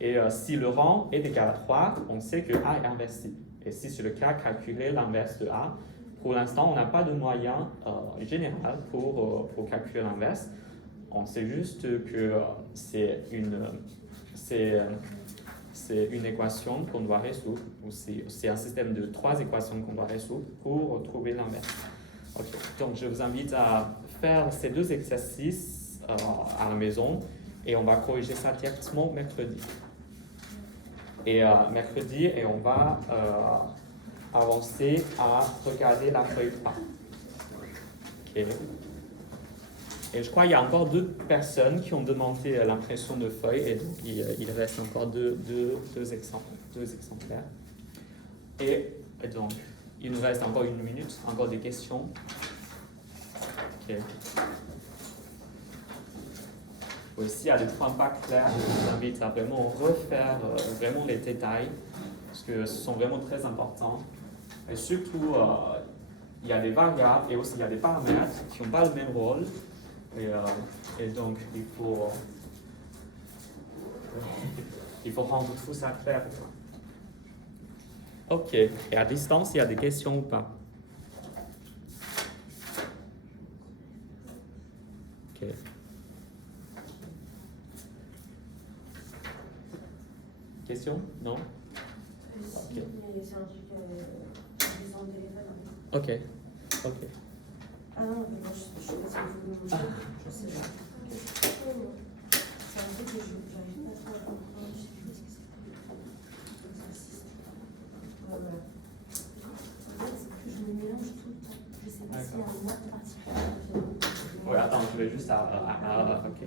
Et si le rang est égal à 3, on sait que A est inversible. Et si c'est le cas, calculer l'inverse de A. Pour l'instant, on n'a pas de moyen général pour calculer l'inverse. On sait juste que c'est une équation qu'on doit résoudre, ou c'est un système de 3 équations qu'on doit résoudre pour trouver l'inverse. Okay. Donc, je vous invite à faire ces 2 exercices à la maison et on va corriger ça directement mercredi. Et mercredi, on va avancer à regarder la feuille 3. Okay. Et je crois qu'il y a encore 2 personnes qui ont demandé l'impression de feuilles et donc il reste encore deux exemplaires. Et donc, il nous reste encore 1 minute, encore des questions. Ok. Oui, s'il y a des points pas clairs, je vous invite à vraiment refaire vraiment les détails parce que ce sont vraiment très importants. Et surtout, il y a des variables et aussi il y a des paramètres qui n'ont pas le même rôle. Et donc, il faut rendre tout ça clair. Ok. Et à distance, il y a des questions ou pas? Ok. Question? Non? Si, Ok. mais c'est un truc disant au téléphone. Ok. Ok. Ah non, mais moi je sais pas si vous voulez montrer. Je sais pas. C'est un truc que j'arrive pas trop à comprendre. Je sais plus ce que c'est. Voilà. En fait, je me mélange tout le temps. Je sais pas s'il y a un mot particulier. Oui, attends, je vais juste ok.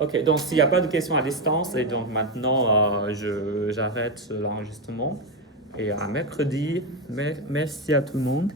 Ok, donc s'il n'y a pas de questions à distance, et donc maintenant j'arrête l'enregistrement. Et à mercredi, merci à tout le monde.